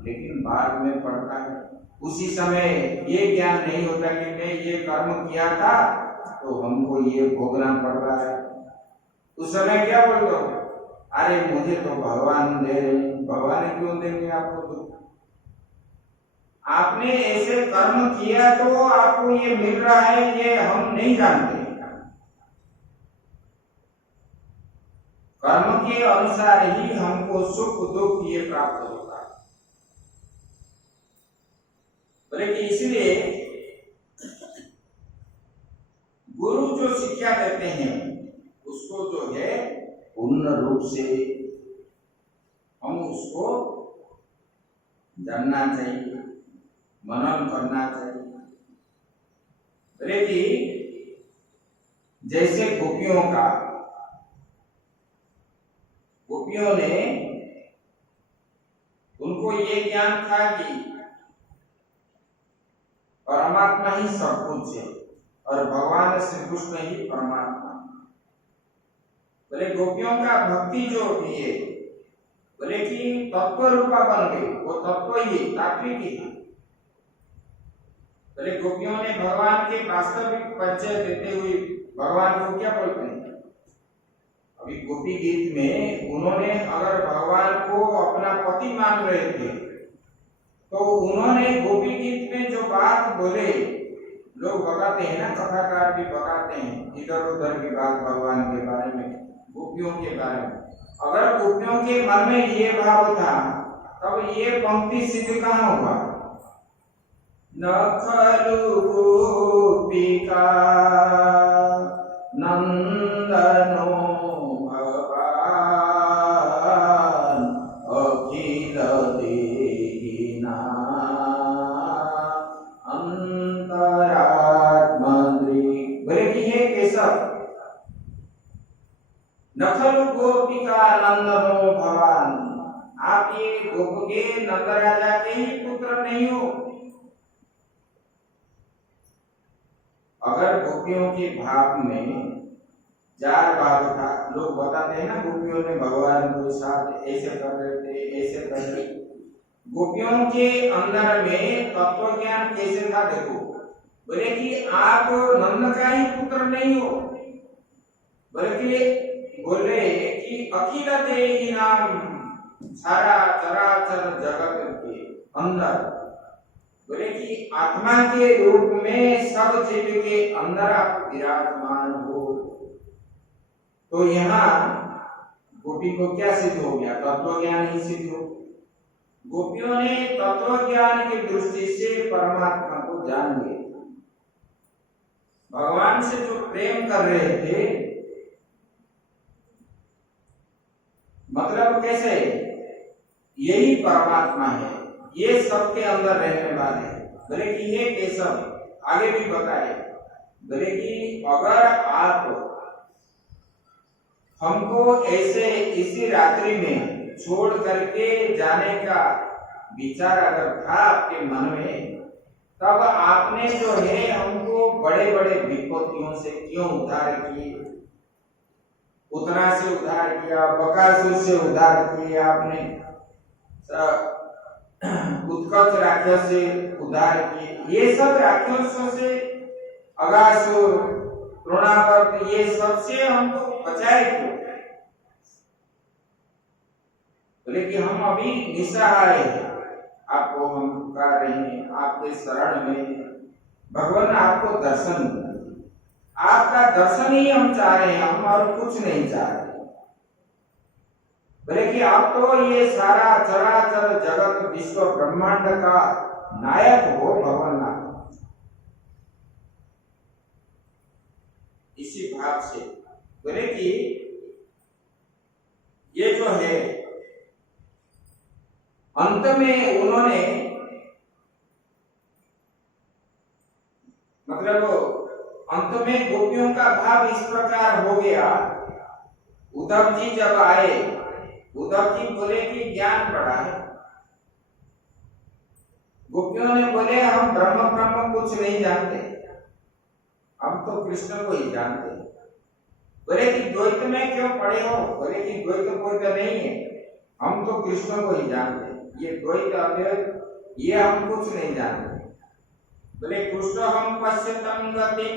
लेकिन बाद में पड़ता है। उसी समय ये ज्ञान नहीं होता कि मैं ये कर्म किया था तो हमको ये भोगना पड़ रहा है। उस समय क्या बोलते हो, अरे मुझे तो भगवान दे रहे, भगवान क्यों देंगे आपको दुख, आपने ऐसे कर्म किया तो आपको ये मिल रहा है, ये हम नहीं जानते। कर्म के अनुसार ही हमको सुख दुख ये प्राप्त होता है। बोले कि इसलिए गुरु जो शिक्षा देते हैं उसको जो है पूर्ण रूप से हम उसको जानना चाहिए, मनन करना चाहिए। बोले कि जैसे गोपियों ने उनको ये ज्ञान था कि परमात्मा ही सब कुछ है और भगवान श्री कृष्ण ही परमात्मा। बोले गोपियों का भक्ति जो भी है, बोले कि तत्व रूपा बन गई, वो तत्व ही तात्विक ही है। बोले गोपियों ने भगवान के वास्तविक परिचय देते हुए भगवान को क्या बोलते हैं, अभी गोपी गीत में उन्होंने अगर भगवान को अपना पति मान रहे थे तो उन्होंने गोपी गीत में जो बात बोले, लोग बताते हैं ना, कथाकार भी बताते हैं इधर उधर की बात भगवान के बारे में, गोपियों के बारे में। अगर गोपियों के मन में ये भाव था तब ये पंक्ति सिद्ध कहाँ हुआ, न खलु गोपिका नंदनो नखल गोपिका नंदनो भगवान, आप ये गोप के नंद राजा के ही पुत्र नहीं हो। अगर गोपियों के भाव में चार भाव था, लोग बताते हैं ना गोपियों ने भगवान के साथ ऐसे कर रहे थे, ऐसे कर रहे थे। गोपियों के अंदर में तत्व ज्ञान कैसे था देखो, बोले कि आप नंद का ही पुत्र नहीं हो, बल्कि बोले कि अखिल देही नाम, सारा चराचर जगत के अंदर, बोले कि आत्मा के रूप में सब जीव के अंदर आप विराजमान हो। तो यहाँ गोपी को क्या सिद्ध हो गया, तत्व ज्ञान ही सिद्ध हो। गोपियों ने तत्व ज्ञान की दृष्टि से परमात्मा को जान लिया, भगवान से जो प्रेम कर रहे थे, मतलब कैसे, यही परमात्मा है, ये सबके अंदर रहने वाले हैं। बोले कि ये केशव आगे भी बताए, बोले कि अगर आप हमको ऐसे इसी रात्रि में छोड़ करके जाने का विचार अगर था आपके मन में, तब आपने जो है हमको बड़े बड़े विपत्तियों से क्यों उद्धार किए? उतना से उद्धार किया, बकासुर से उद्धार किए आपने, उत्कच राक्षस से उद्धार किए। ये सब राक्षसों से, अगासुर, तृणावर्त, ये सबसे हमको बचाए क्यों? बोले कि हम अभी निसहाय हैं, आपको हम पुकार रहे हैं, आपके शरण में। भगवान आपको दर्शन, आपका दर्शन ही हम चाह रहे हैं, हम और कुछ नहीं चाह रहे। बोले कि आप तो ये सारा चराचर जगत विश्व ब्रह्मांड का नायक हो भगवान। इसी भाव से बोले कि ये जो है अंत में उन्होंने, मतलब अंत में गोपियों का भाव इस प्रकार हो गया। उद्धव जी जब आए, उद्धव जी बोले कि ज्ञान पड़ा है। गोपियों ने बोले हम ब्रह्म ब्रह्म कुछ नहीं जानते, हम तो कृष्ण को ही जानते। बोले कि द्वैत में क्यों पड़े हो? बोले कि द्वैत कोई तो नहीं है, हम तो कृष्ण को ही जानते, ये द्वैत अद्वैत ये हम कुछ नहीं जानते। बोले कृष्ण हम पश्यतं गतिं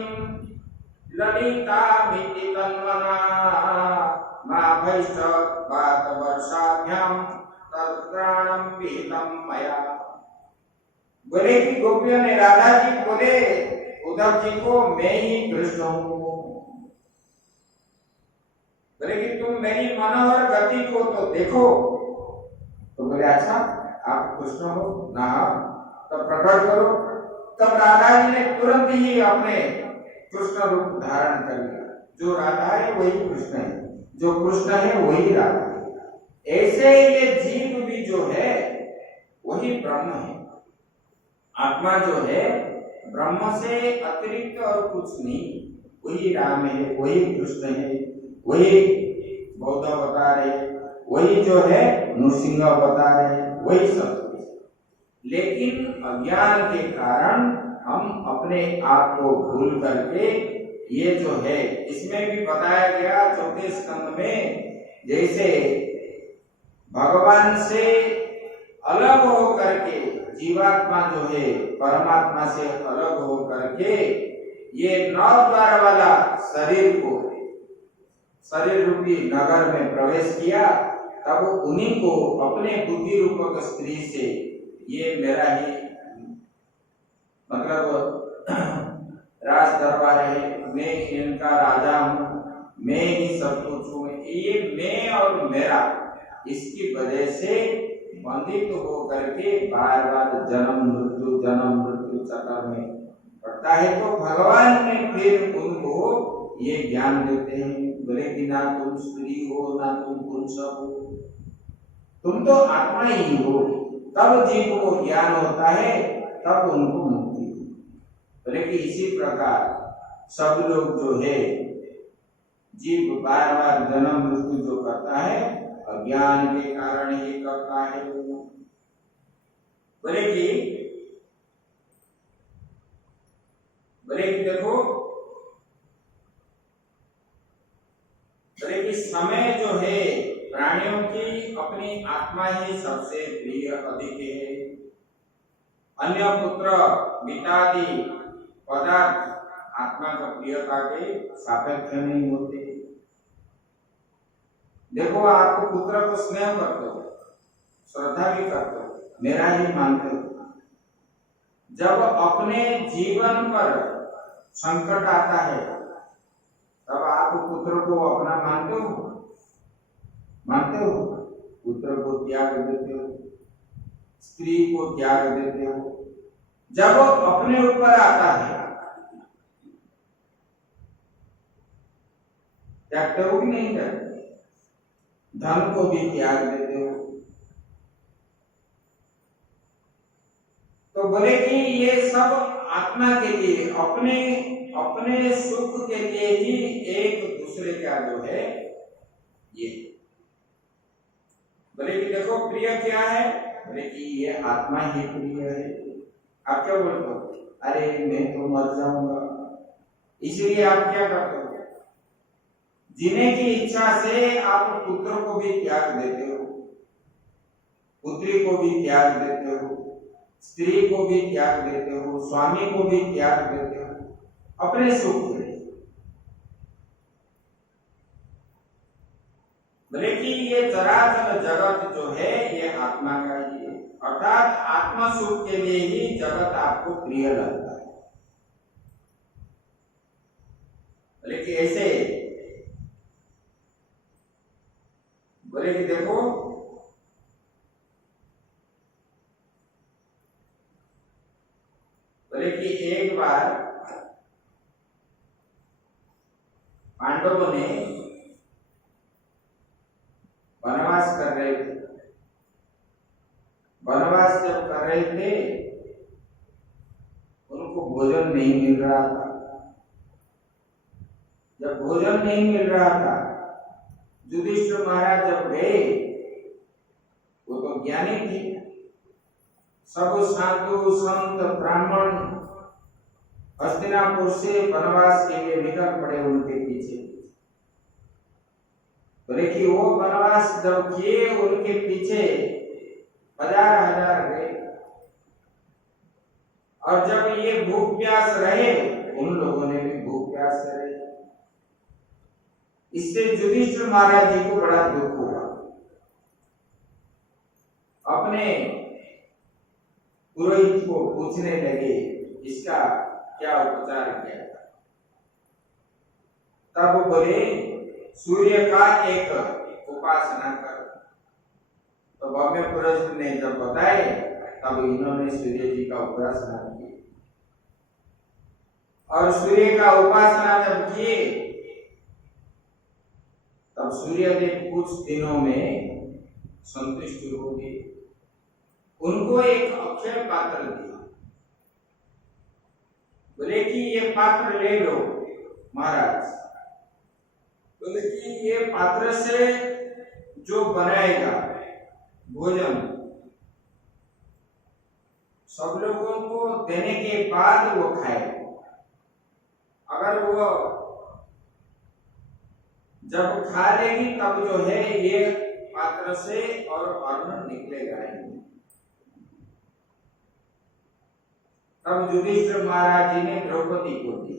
ललितामिति तन्मना मा भैष्ट बात वर्षाभ्याम तत्प्राणं विहितं मया। बोले कि गोपियों ने, राधा जी बोले उद्धव जी को, मैं ही कृष्ण हूँ। बोले कि तुम मेरी मनोहर गति को तो देखो। तो बोले अच्छा आप कृष्ण हो ना, तो प्रकट करो। तब राधा जी ने तुरंत ही अपने कृष्ण रूप धारण कर लिया। जो राधा है वही कृष्ण है, जो कृष्ण है वही राधा है। ऐसे ये जीव भी जो है वही ब्रह्म है। आत्मा जो है ब्रह्म से अतिरिक्त और कुछ नहीं। वही राम है, वही कृष्ण है, वही बौद्ध अवतार है, वही जो है नृसिंह अवतार है, वही सब। लेकिन अज्ञान के कारण हम अपने आप को भूल करके ये जो है, इसमें भी बताया गया चौथे स्कंद में, जैसे भगवान से अलग हो करके जीवात्मा जो है परमात्मा से अलग हो करके ये 9 द्वार वाला शरीर को, शरीर रूपी नगर में प्रवेश किया। तब उन्हीं को अपने बुद्धि रूपक स्त्री से, ये मेरा ही मतलब राज दरबार है, मैं इनका राजा हूँ, मैं ही सब कुछ हूँ, ये मैं और मेरा, इसकी वजह से बंधित हो करके बार बार जन्म मृत्यु चक्कर में पड़ता है। तो भगवान ने फिर उनको ये ज्ञान देते हैं। बोले कि ना तुम स्त्री हो ना तुम पुरुष हो, तुम तो आत्मा ही हो। तब जीव को ज्ञान होता है, तब उनको मुक्ति। बोले कि इसी प्रकार सब लोग जो है जीव बार बार जन्म मृत्यु जो करता है अज्ञान के कारण ही करता है। बोले कि देखो, बोले कि समय जो है प्राणियों की अपनी आत्मा ही सबसे प्रिय अधिक है। अन्य पुत्र मितादि पदार्थ आत्मा का प्रियता के सापेक्ष नहीं होते। देखो आपको पुत्र को स्नेह करते हो, श्रद्धा भी करते हो, मेरा ही मानते हो। जब अपने जीवन पर संकट आता है तब आप पुत्र को अपना मानते हो, मानते हो? पुत्र को त्याग देते हो, स्त्री को त्याग देते हो। जब अपने ऊपर आता है त्यागते हो कि नहीं त्यागते? धन को भी त्याग देते हो। तो बोले कि ये सब आत्मा के लिए, अपने सुख के लिए ही एक दूसरे का जो है ये। बोले कि देखो प्रिय क्या है, बोले कि ये आत्मा ही प्रिय है। आप क्या बोलते हो? अरे मैं तो मर जाऊंगा, इसलिए आप क्या करते हो? जीने की इच्छा से आप पुत्र को भी त्याग देते हो, पुत्री को भी त्याग देते हो, स्त्री को भी त्याग देते हो, स्वामी को भी त्याग देते हो अपने सुख के लिए। बोले कि ये चराचर जगत जो है ये आत्मा का ही है, अर्थात आत्मा सुख के लिए ही जगत आपको प्रिय लगता है। बोले कि ऐसे, बोले कि देखो बोले कि एक बार पांडवों ने वनवास कर रहे थे। वनवास जब कर रहे थे उनको भोजन नहीं मिल रहा था। जब भोजन नहीं मिल रहा था, युधिष्ठिर महाराज जब गए, वो तो ज्ञानी थे, सब साधु संत ब्राह्मण हस्तिनापुर से वनवास के लिए निकल पड़े उनके पीछे। बोले कि वो वनवास जब किए उनके पीछे 10,000 गए, और जब ये भूख प्यास रहे उन लोगों ने भी भूख प्यास रहे। इससे युधिष्ठिर महाराज जी को बड़ा दुख हुआ। अपने पुरोहित को पूछने लगे इसका क्या उपचार किया था। तब बोले सूर्य का एक उपासना कर। तो भव्य पुरोहित ने जब बताए तब इन्होंने सूर्य जी का उपासना की, और सूर्य का उपासना जब किए तब सूर्यदेव कुछ दिनों में संतुष्ट हो गए। उनको एक अक्षय पात्र दिया। बोले कि ये पात्र ले लो महाराज। बोले कि ये पात्र से जो बनाएगा भोजन सब लोगों को देने के बाद वो खाए। अगर वो जब खा लेगी तब जो है ये पात्र से और अन्न निकलेगा ही। तब युधिष्ठिर महाराज जी ने द्रौपदी को दी,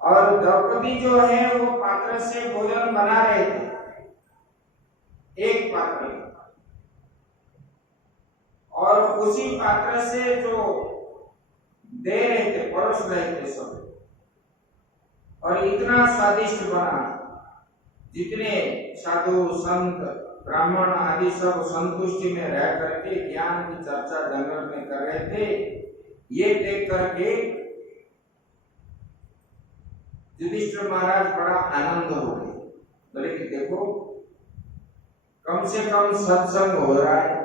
और द्रौपदी जो है वो पात्र से भोजन बना रहे थे, एक पात्र, और उसी पात्र से जो दे रहे थे परोस रहे थे सब, और इतना स्वादिष्ट बना, जितने साधु संत ब्राह्मण आदि सब संतुष्टि में रह करके ज्ञान की चर्चा जंगल में कर रहे थे। ये देख करके युधिष्ठिर महाराज बड़ा आनंद हो गए। बोले कि देखो कम से कम सत्संग हो रहा है,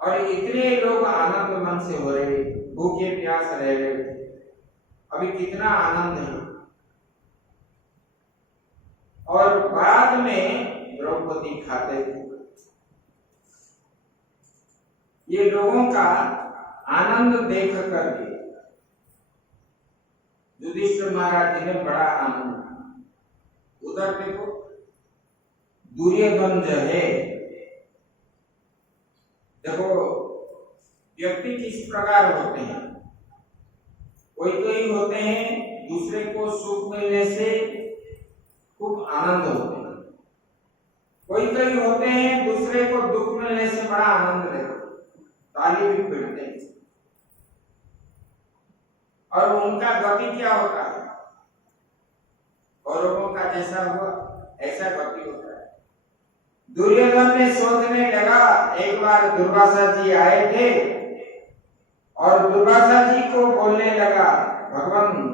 और इतने लोग आनंद मन से हो रहे, भूखे प्यास रह रहे, अभी कितना आनंद है। और बाद में द्रौपदी खाते थे। ये लोगों का आनंद देख करके युधिष्ठिर महाराज जी ने बड़ा आनंद। उधर देखो दुर्योधन जो है, देखो व्यक्ति किस प्रकार होते हैं। कोई होते हैं दूसरे को सुख मिलने से खूब आनंद होते हैं, कोई होते हैं दूसरे को दुख मिलने से बड़ा आनंद लेते, ताली भी पीटते हैं। और उनका गति क्या होता है? कौरवों का जैसा हुआ ऐसा गति होता है। दुर्योधन ने सोचने लगा, एक बार दुर्वासा जी आए थे और दुर्वासा जी को बोलने लगा, भगवान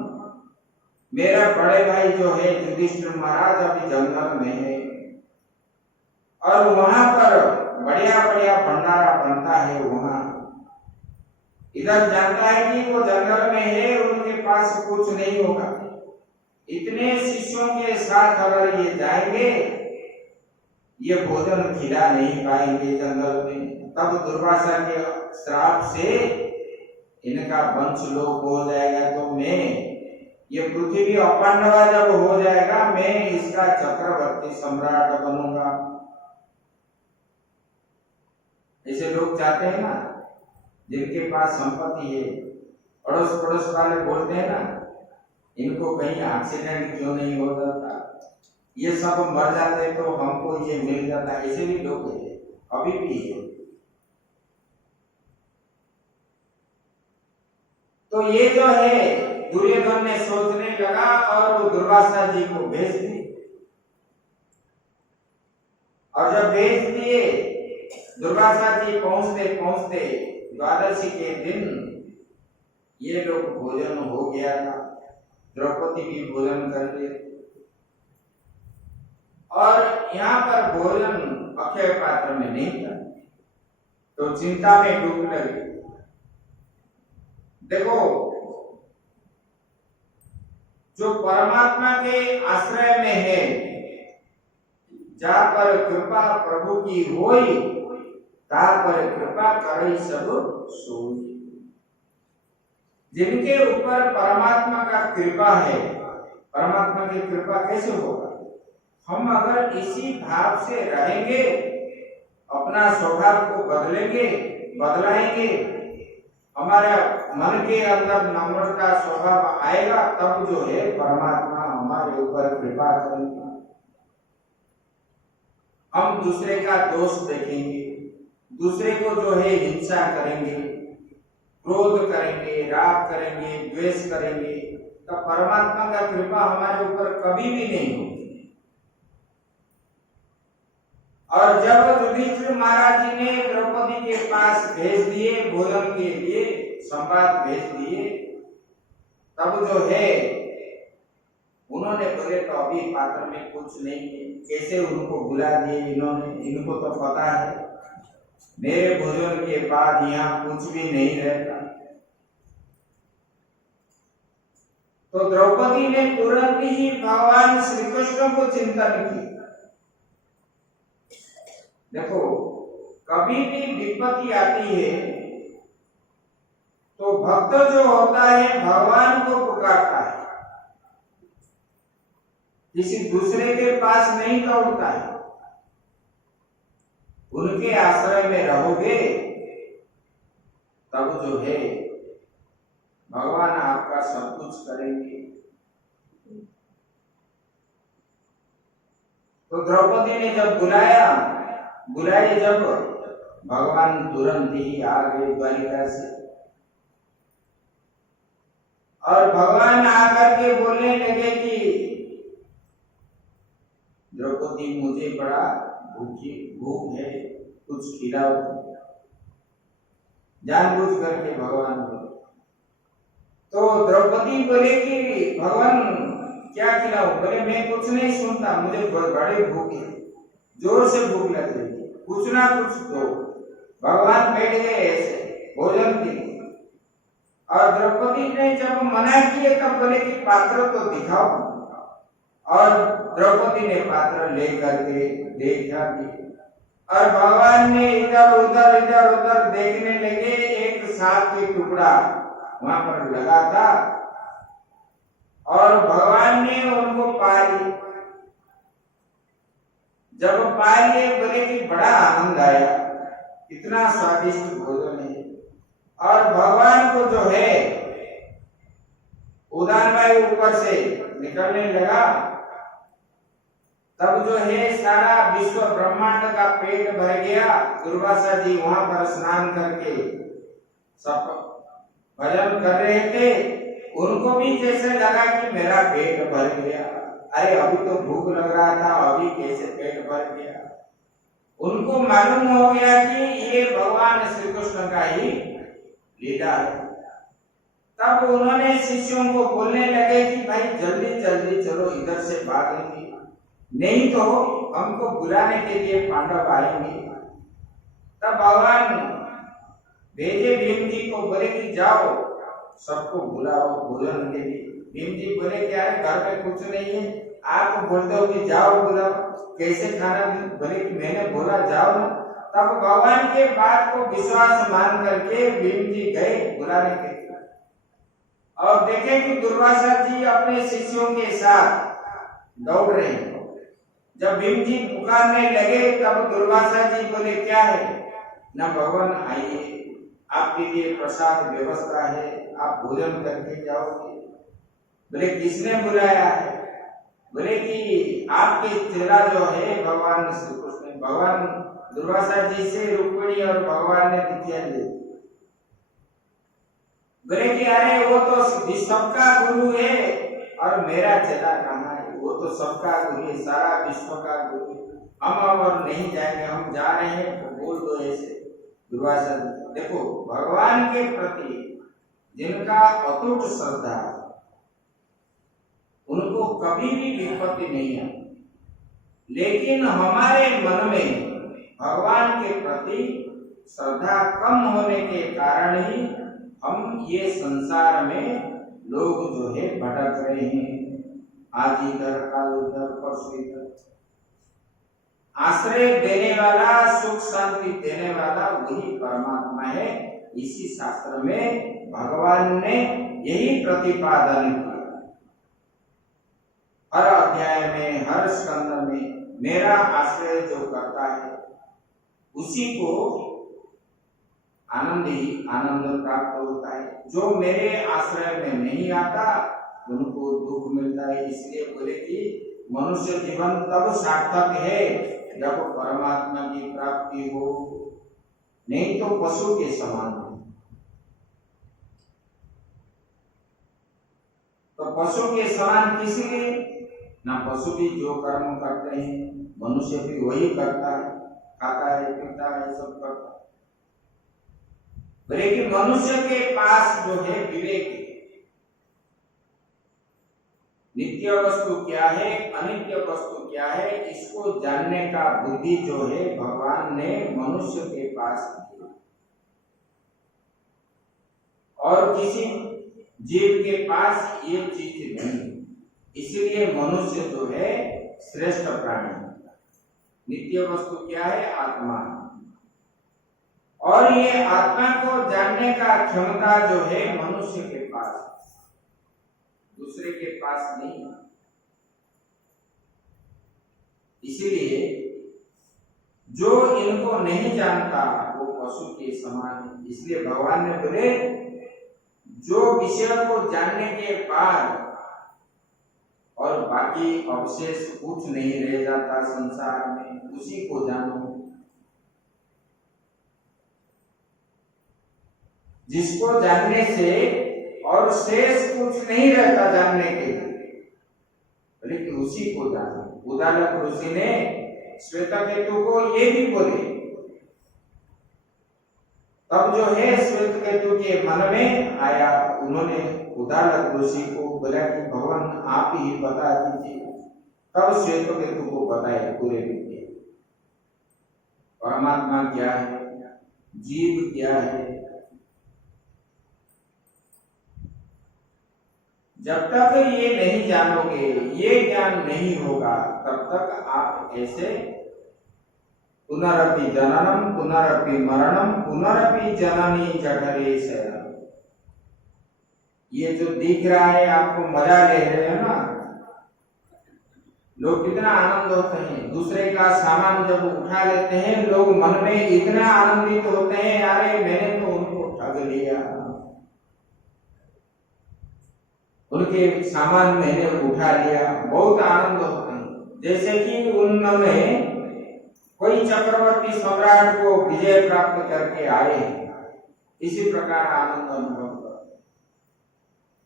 मेरा बड़े भाई जो है युधिष्ठिर महाराज अभी जंगल में है, और वहां पर बढ़िया बढ़िया भंडारा बनता है। वहां इधर जानता है कि वो जंगल में है, उनके पास कुछ नहीं होगा। इतने शिष्यों के साथ अगर ये जाएंगे ये भोजन खिला नहीं पाएंगे जंगल में, तब दुर्वासा के श्राप से इनका वंश लोप हो जाएगा। तो मैं ये पृथ्वी अपांडवा जब हो जाएगा, मैं इसका चक्रवर्ती सम्राट बनूंगा। ऐसे लोग चाहते हैं ना, जिनके पास संपत्ति है, अड़ोस पड़ोस वाले बोलते हैं ना, इनको कहीं एक्सीडेंट क्यों नहीं हो जाता, ये सब मर जाते तो हमको ये मिल जाता। ऐसे भी लोग हैं, अभी भी है। तो ये जो है दुर्योधन ने सोचने लगा और वो दुर्वासा जी को भेज दी। और जब भेज दिए, दुर्वासा जी पहुंचते पहुंचते द्वादशी के दिन ये लोग भोजन हो गया था, द्रौपदी भी भोजन कर लिए और यहाँ पर भोजन अक्षय पात्र में नहीं था, तो चिंता में डूब लगे। देखो, जो परमात्मा के आश्रय में है, जहाँ पर कृपा प्रभु की होई, ता पर कृपा करई सब सोई। जिनके ऊपर परमात्मा का कृपा है, परमात्मा की कृपा कैसे होगा? हम अगर इसी भाव से रहेंगे, अपना स्वभाव को बदलेंगे, बदलाएंगे, हमारे मन के अंदर नम्रता स्वभाव आएगा, तब जो है परमात्मा हमारे ऊपर कृपा करेंगे। हम दूसरे का दोष देखेंगे, दूसरे को जो है हिंसा करेंगे, क्रोध करेंगे, राग करेंगे, द्वेष करेंगे, तो परमात्मा का कृपा हमारे ऊपर कभी भी नहीं होगी। और जब युधिष्ठिर महाराज जी ने द्रौपदी के पास भेज दिए भोजन के लिए, संवाद भेज दिए, तब जो है उन्होंने बोले तो अभी पात्र में कुछ नहीं है, कैसे उनको बुला दिए इन्होंने, इनको तो पता है मेरे भोजन के बाद यहाँ कुछ भी नहीं रहता। तो द्रौपदी ने तुरंत ही भगवान श्री कृष्ण को चिंतन की। देखो, कभी भी विपत्ति आती है तो भक्त जो होता है भगवान को पुकारता है, किसी दूसरे के पास नहीं दौड़ता है। उनके आश्रय में रहोगे तब जो है भगवान आपका सब कुछ करेंगे। तो द्रौपदी ने जब बुलाए जब, भगवान तुरंत ही आ गए द्वारिका से और भगवान आकर के बोलने लगे कि द्रौपदी, मुझे बड़ा भूख है, कुछ खिलाओ। जानबूझ करके भगवान बोले। तो द्रौपदी बोले कि भगवान क्या खिलाओ? बोले मैं कुछ नहीं सुनता, मुझे बड़े भूख है, जोर से भूख लग रही है, कुछ ना कुछ दो। भगवान बैठ गए ऐसे भोजन के लिए। और द्रौपदी ने जब मना किए तब बोले कि पात्र तो दिखाओ। और द्रौपदी ने पात्र लेकर के देखा भी, और भगवान ने इधर उधर देखने लगे। एक सांप के टुकड़ा वहां पर लगा था और भगवान ने उनको पा लिया। जब पा लिए बोले कि बड़ा आनंद आया, इतना स्वादिष्ट भोजन है। और भगवान को जो है उदान वायु ऊपर से निकलने लगा, तब जो है सारा विश्व ब्रह्मांड का पेट भर गया। दुर्वासा जी वहां पर स्नान करके सब भजन कर रहे थे, उनको भी जैसे लगा कि मेरा पेट भर गया। अरे अभी तो भूख लग रहा था, अभी कैसे पेट भर गया? उनको मालूम हो गया कि ये भगवान श्री कृष्ण का ही लीला है। तब उन्होंने शिष्यों को बोलने लगे कि भाई जल्दी जल्दी चलो, इधर से भागेंगे, नहीं तो हमको बुलाने के लिए पांडव आएंगे। तब भगवान भेजे भीम जी को, बोले कि जाओ सबको बुलाओ भोजन के लिए। भीम जी बोले क्या है, घर में कुछ नहीं है, आप बोलते हो कि जाओ बुलाओ। कैसे खाना, बोले कि मैंने बोला जाओ ना। तब भगवान के बात को विश्वास मान करके भीम जी गए बुलाने के लिए, और देखे कि दुर्वासा जी अपने शिष्यों के साथ दौड़ रहे हैं। जब भीम जी पुकारने लगे तब दुर्वासा जी बोले क्या है ना, भगवान आइए, आपके लिए प्रसाद व्यवस्था है, आप भोजन करके जाओगे। बोले किसने बुलाया है? बोले कि आपके चेला जो है भगवान श्री कृष्ण, भगवान दुर्वासा जी से रुक्मिणी और भगवान ने दीक्षा ली। बोले कि अरे वो तो सबका गुरु है और मेरा चेला कहाँ है, वो तो सबका गुरु है, सारा विश्व का गुरु है, हम और नहीं जाएंगे, हम जा रहे हैं तो बोल दो ऐसे। दुर्वासा देखो, भगवान के प्रति जिनका अटूट श्रद्धा है उनको कभी भी विपत्ति नहीं आती, लेकिन हमारे मन में भगवान के प्रति श्रद्धा कम होने के कारण ही हम ये संसार में लोग जो है भटक रहे हैं, आज इधर कल उधर परसों इधर। आश्रय देने वाला, सुख शांति देने वाला वही परमात्मा है। इसी शास्त्र में भगवान ने यही प्रतिपादन किया। हर अध्याय में, हर स्कंद में मेरा आश्रय जो करता है उसी को आनंद ही आनंद प्राप्त होता है, जो मेरे आश्रय में नहीं आता उनको दुख मिलता है। इसलिए बोले कि मनुष्य जीवन तब सार्थक है जब परमात्मा की प्राप्ति हो, नहीं तो पशु के समान है। तो पशु के समान किसलिए ना, पशु भी जो कर्म करते हैं मनुष्य भी वही करता है, खाता है, पीता है, सब करता है। लेकिन मनुष्य के पास जो है विवेक है, नित्य वस्तु क्या है, अनित्य वस्तु क्या है, इसको जानने का बुद्धि जो है भगवान ने मनुष्य के पास दिया, और किसी जीव के पास ये चीज नहीं। इसलिए मनुष्य जो है श्रेष्ठ प्राणी है। नित्य वस्तु क्या है? आत्मा। और ये आत्मा को जानने का क्षमता जो है मनुष्य के पास, दूसरे के पास नहीं। इसलिए जो इनको नहीं जानता वो पशु के समान है। इसलिए भगवान ने बोले जो विषय को जानने के बाद और बाकी अवशेष कुछ नहीं रह जाता संसार में, उसी को जानो। जिसको जानने से और शेष कुछ नहीं रहता जानने के लिए, लेकिन उसी को जानो। उदालक ऋषि ने श्वेतकेतु को ये भी बोले, तब जो है श्वेतकेतु के मन में आया, उन्होंने उदालक ऋषि को बोला कि भगवान आप ही बता दीजिए। तब श्वेतकेतु को बताया पूरे विद्या, परमात्मा क्या है, जीव क्या है। जब तक ये नहीं जानोगे, ये ज्ञान नहीं होगा, तब तक आप ऐसे पुनरपि जननम पुनरपि मरणम पुनरपि जननी जठरे शयनम, ये जो दिख रहा है आपको मजा ले रहे हैं ना, लोग कितना आनंद होते हैं। दूसरे का सामान जब उठा लेते हैं लोग मन में इतना आनंदित होते हैं, अरे मैंने तो उनको ठग लिया, उनके सामान मैंने उठा लिया, बहुत आनंद होता है। जैसे कि उनमें कोई चक्रवर्ती सम्राट को विजय प्राप्त करके आए, इसी प्रकार आनंद अनुभव करते।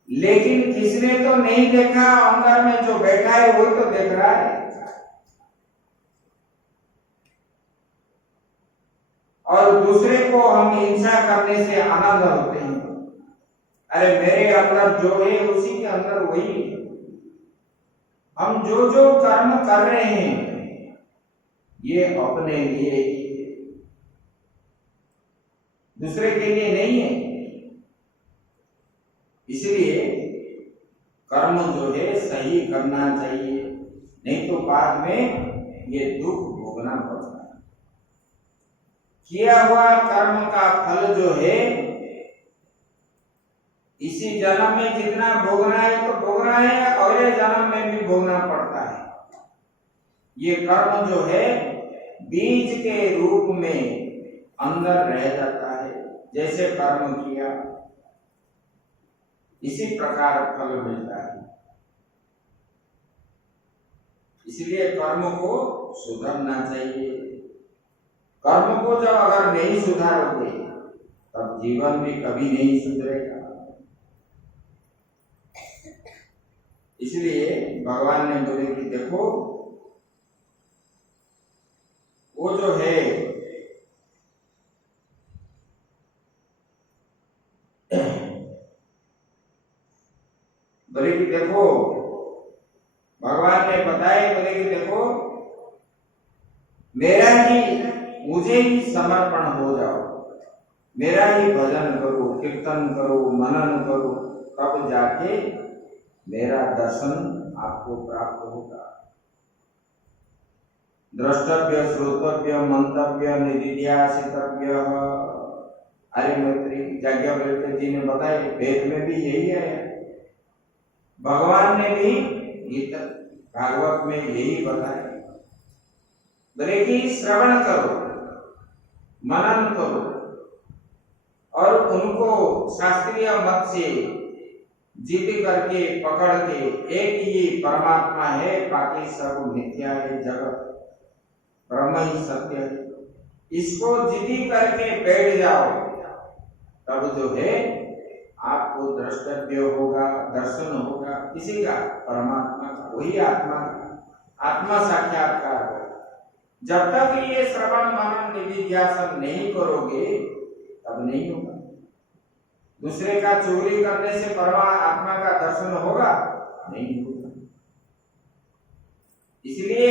लेकिन किसने तो नहीं देखा, अंदर में जो बैठा है वही तो देख रहा है। और दूसरे को हम हिंसा करने से आनंद होते हैं, अरे मेरे अंदर जो है उसी के अंदर वही है। हम जो जो कर्म कर रहे हैं ये अपने लिए, दूसरे के लिए नहीं है। इसलिए कर्म जो है सही करना चाहिए, नहीं तो बाद में ये दुख भोगना पड़ता है। किया हुआ कर्म का फल जो है इसी जन्म में जितना भोगना है तो भोगना है, अगले जन्म में भी भोगना पड़ता है। ये कर्म जो है बीज के रूप में अंदर रह जाता है, जैसे कर्म किया इसी प्रकार फल मिलता है। इसलिए कर्म को सुधरना चाहिए। कर्म को जब अगर नहीं सुधारोगे तब जीवन भी कभी नहीं सुधरेगा। इसलिए भगवान ने बोले कि देखो वो जो है बोले कि देखो, भगवान ने बताया, बोले कि देखो मेरा ही, मुझे ही समर्पण हो जाओ, मेरा ही भजन करो, कीर्तन करो, मनन करो, तब जाके मेरा दर्शन आपको प्राप्त होगा। द्रष्टव्य, श्रोतव्य, मंतव्य, निधिध्यासितव्य। अरे मैत्री याज्ञवल्क्य जी ने बताया, वेद में भी यही है, भगवान ने भी गीता भागवत में यही बताया। बोले कि श्रवण करो, मनन करो और उनको शास्त्रीय मत से जिद करके पकड़ के एक ही परमात्मा है, बाकी सब मिथ्या है, जगत ब्रह्म ही सत्य है, इसको जिदी करके बैठ जाओ, तब जो है आपको द्रष्टव्य होगा, दर्शन होगा। किसी का? परमात्मा का, वही आत्मा का, आत्मा साक्षात्कार होगा। जब तक ये श्रवण मनन निधिध्यासन नहीं करोगे तब नहीं होगा। दूसरे का चोरी करने से परमात्मा का दर्शन होगा? नहीं होगा। इसलिए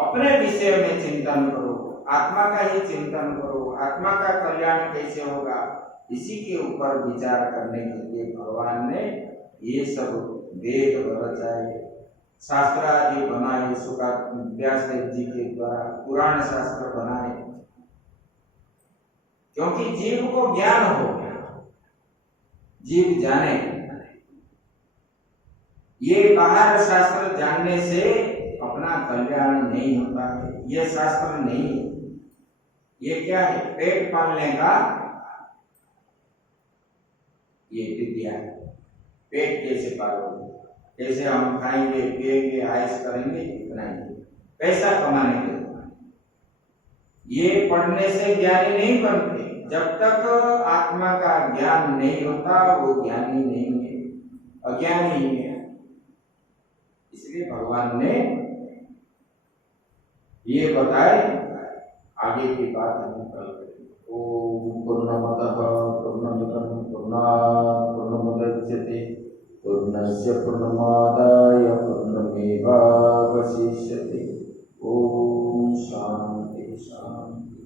अपने विषय में चिंतन करो, आत्मा का ही चिंतन करो, आत्मा का कल्याण कैसे होगा इसी के ऊपर विचार करने के लिए भगवान ने ये सब वेद रचाए, शास्त्र आदि बनाए, व्यासदेव जी के द्वारा पुराण शास्त्र बनाए, क्योंकि जीव को ज्ञान हो, जीव जाने। ये बाहर शास्त्र जानने से अपना कल्याण नहीं होता है, ये शास्त्र नहीं है। ये क्या है? पेट पालने का ये विद्या है। पेट कैसे पालोगे, कैसे हम खाएंगे, पिएंगे, आयश करेंगे, इतना ही पैसा कमाने के लिए। ये पढ़ने से ज्ञानी नहीं बनते। जब तक आत्मा का ज्ञान नहीं होता वो ज्ञानी नहीं है, अज्ञानी ही है। इसलिए भगवान ने ये बताए, आगे की बात हम कल करेंगे। ओम पूर्णमदः पूर्णमिदं पूर्णात् पूर्णमुदच्यते पूर्णस्य पूर्णमादाय पूर्णमेवावशिष्यते। ओम शांति शांति।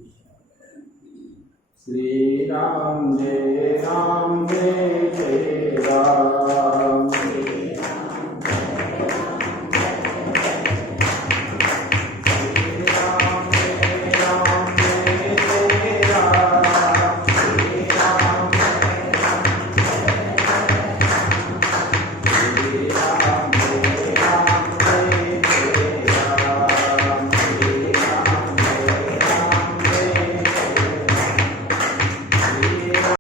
श्री राम जय जय राम।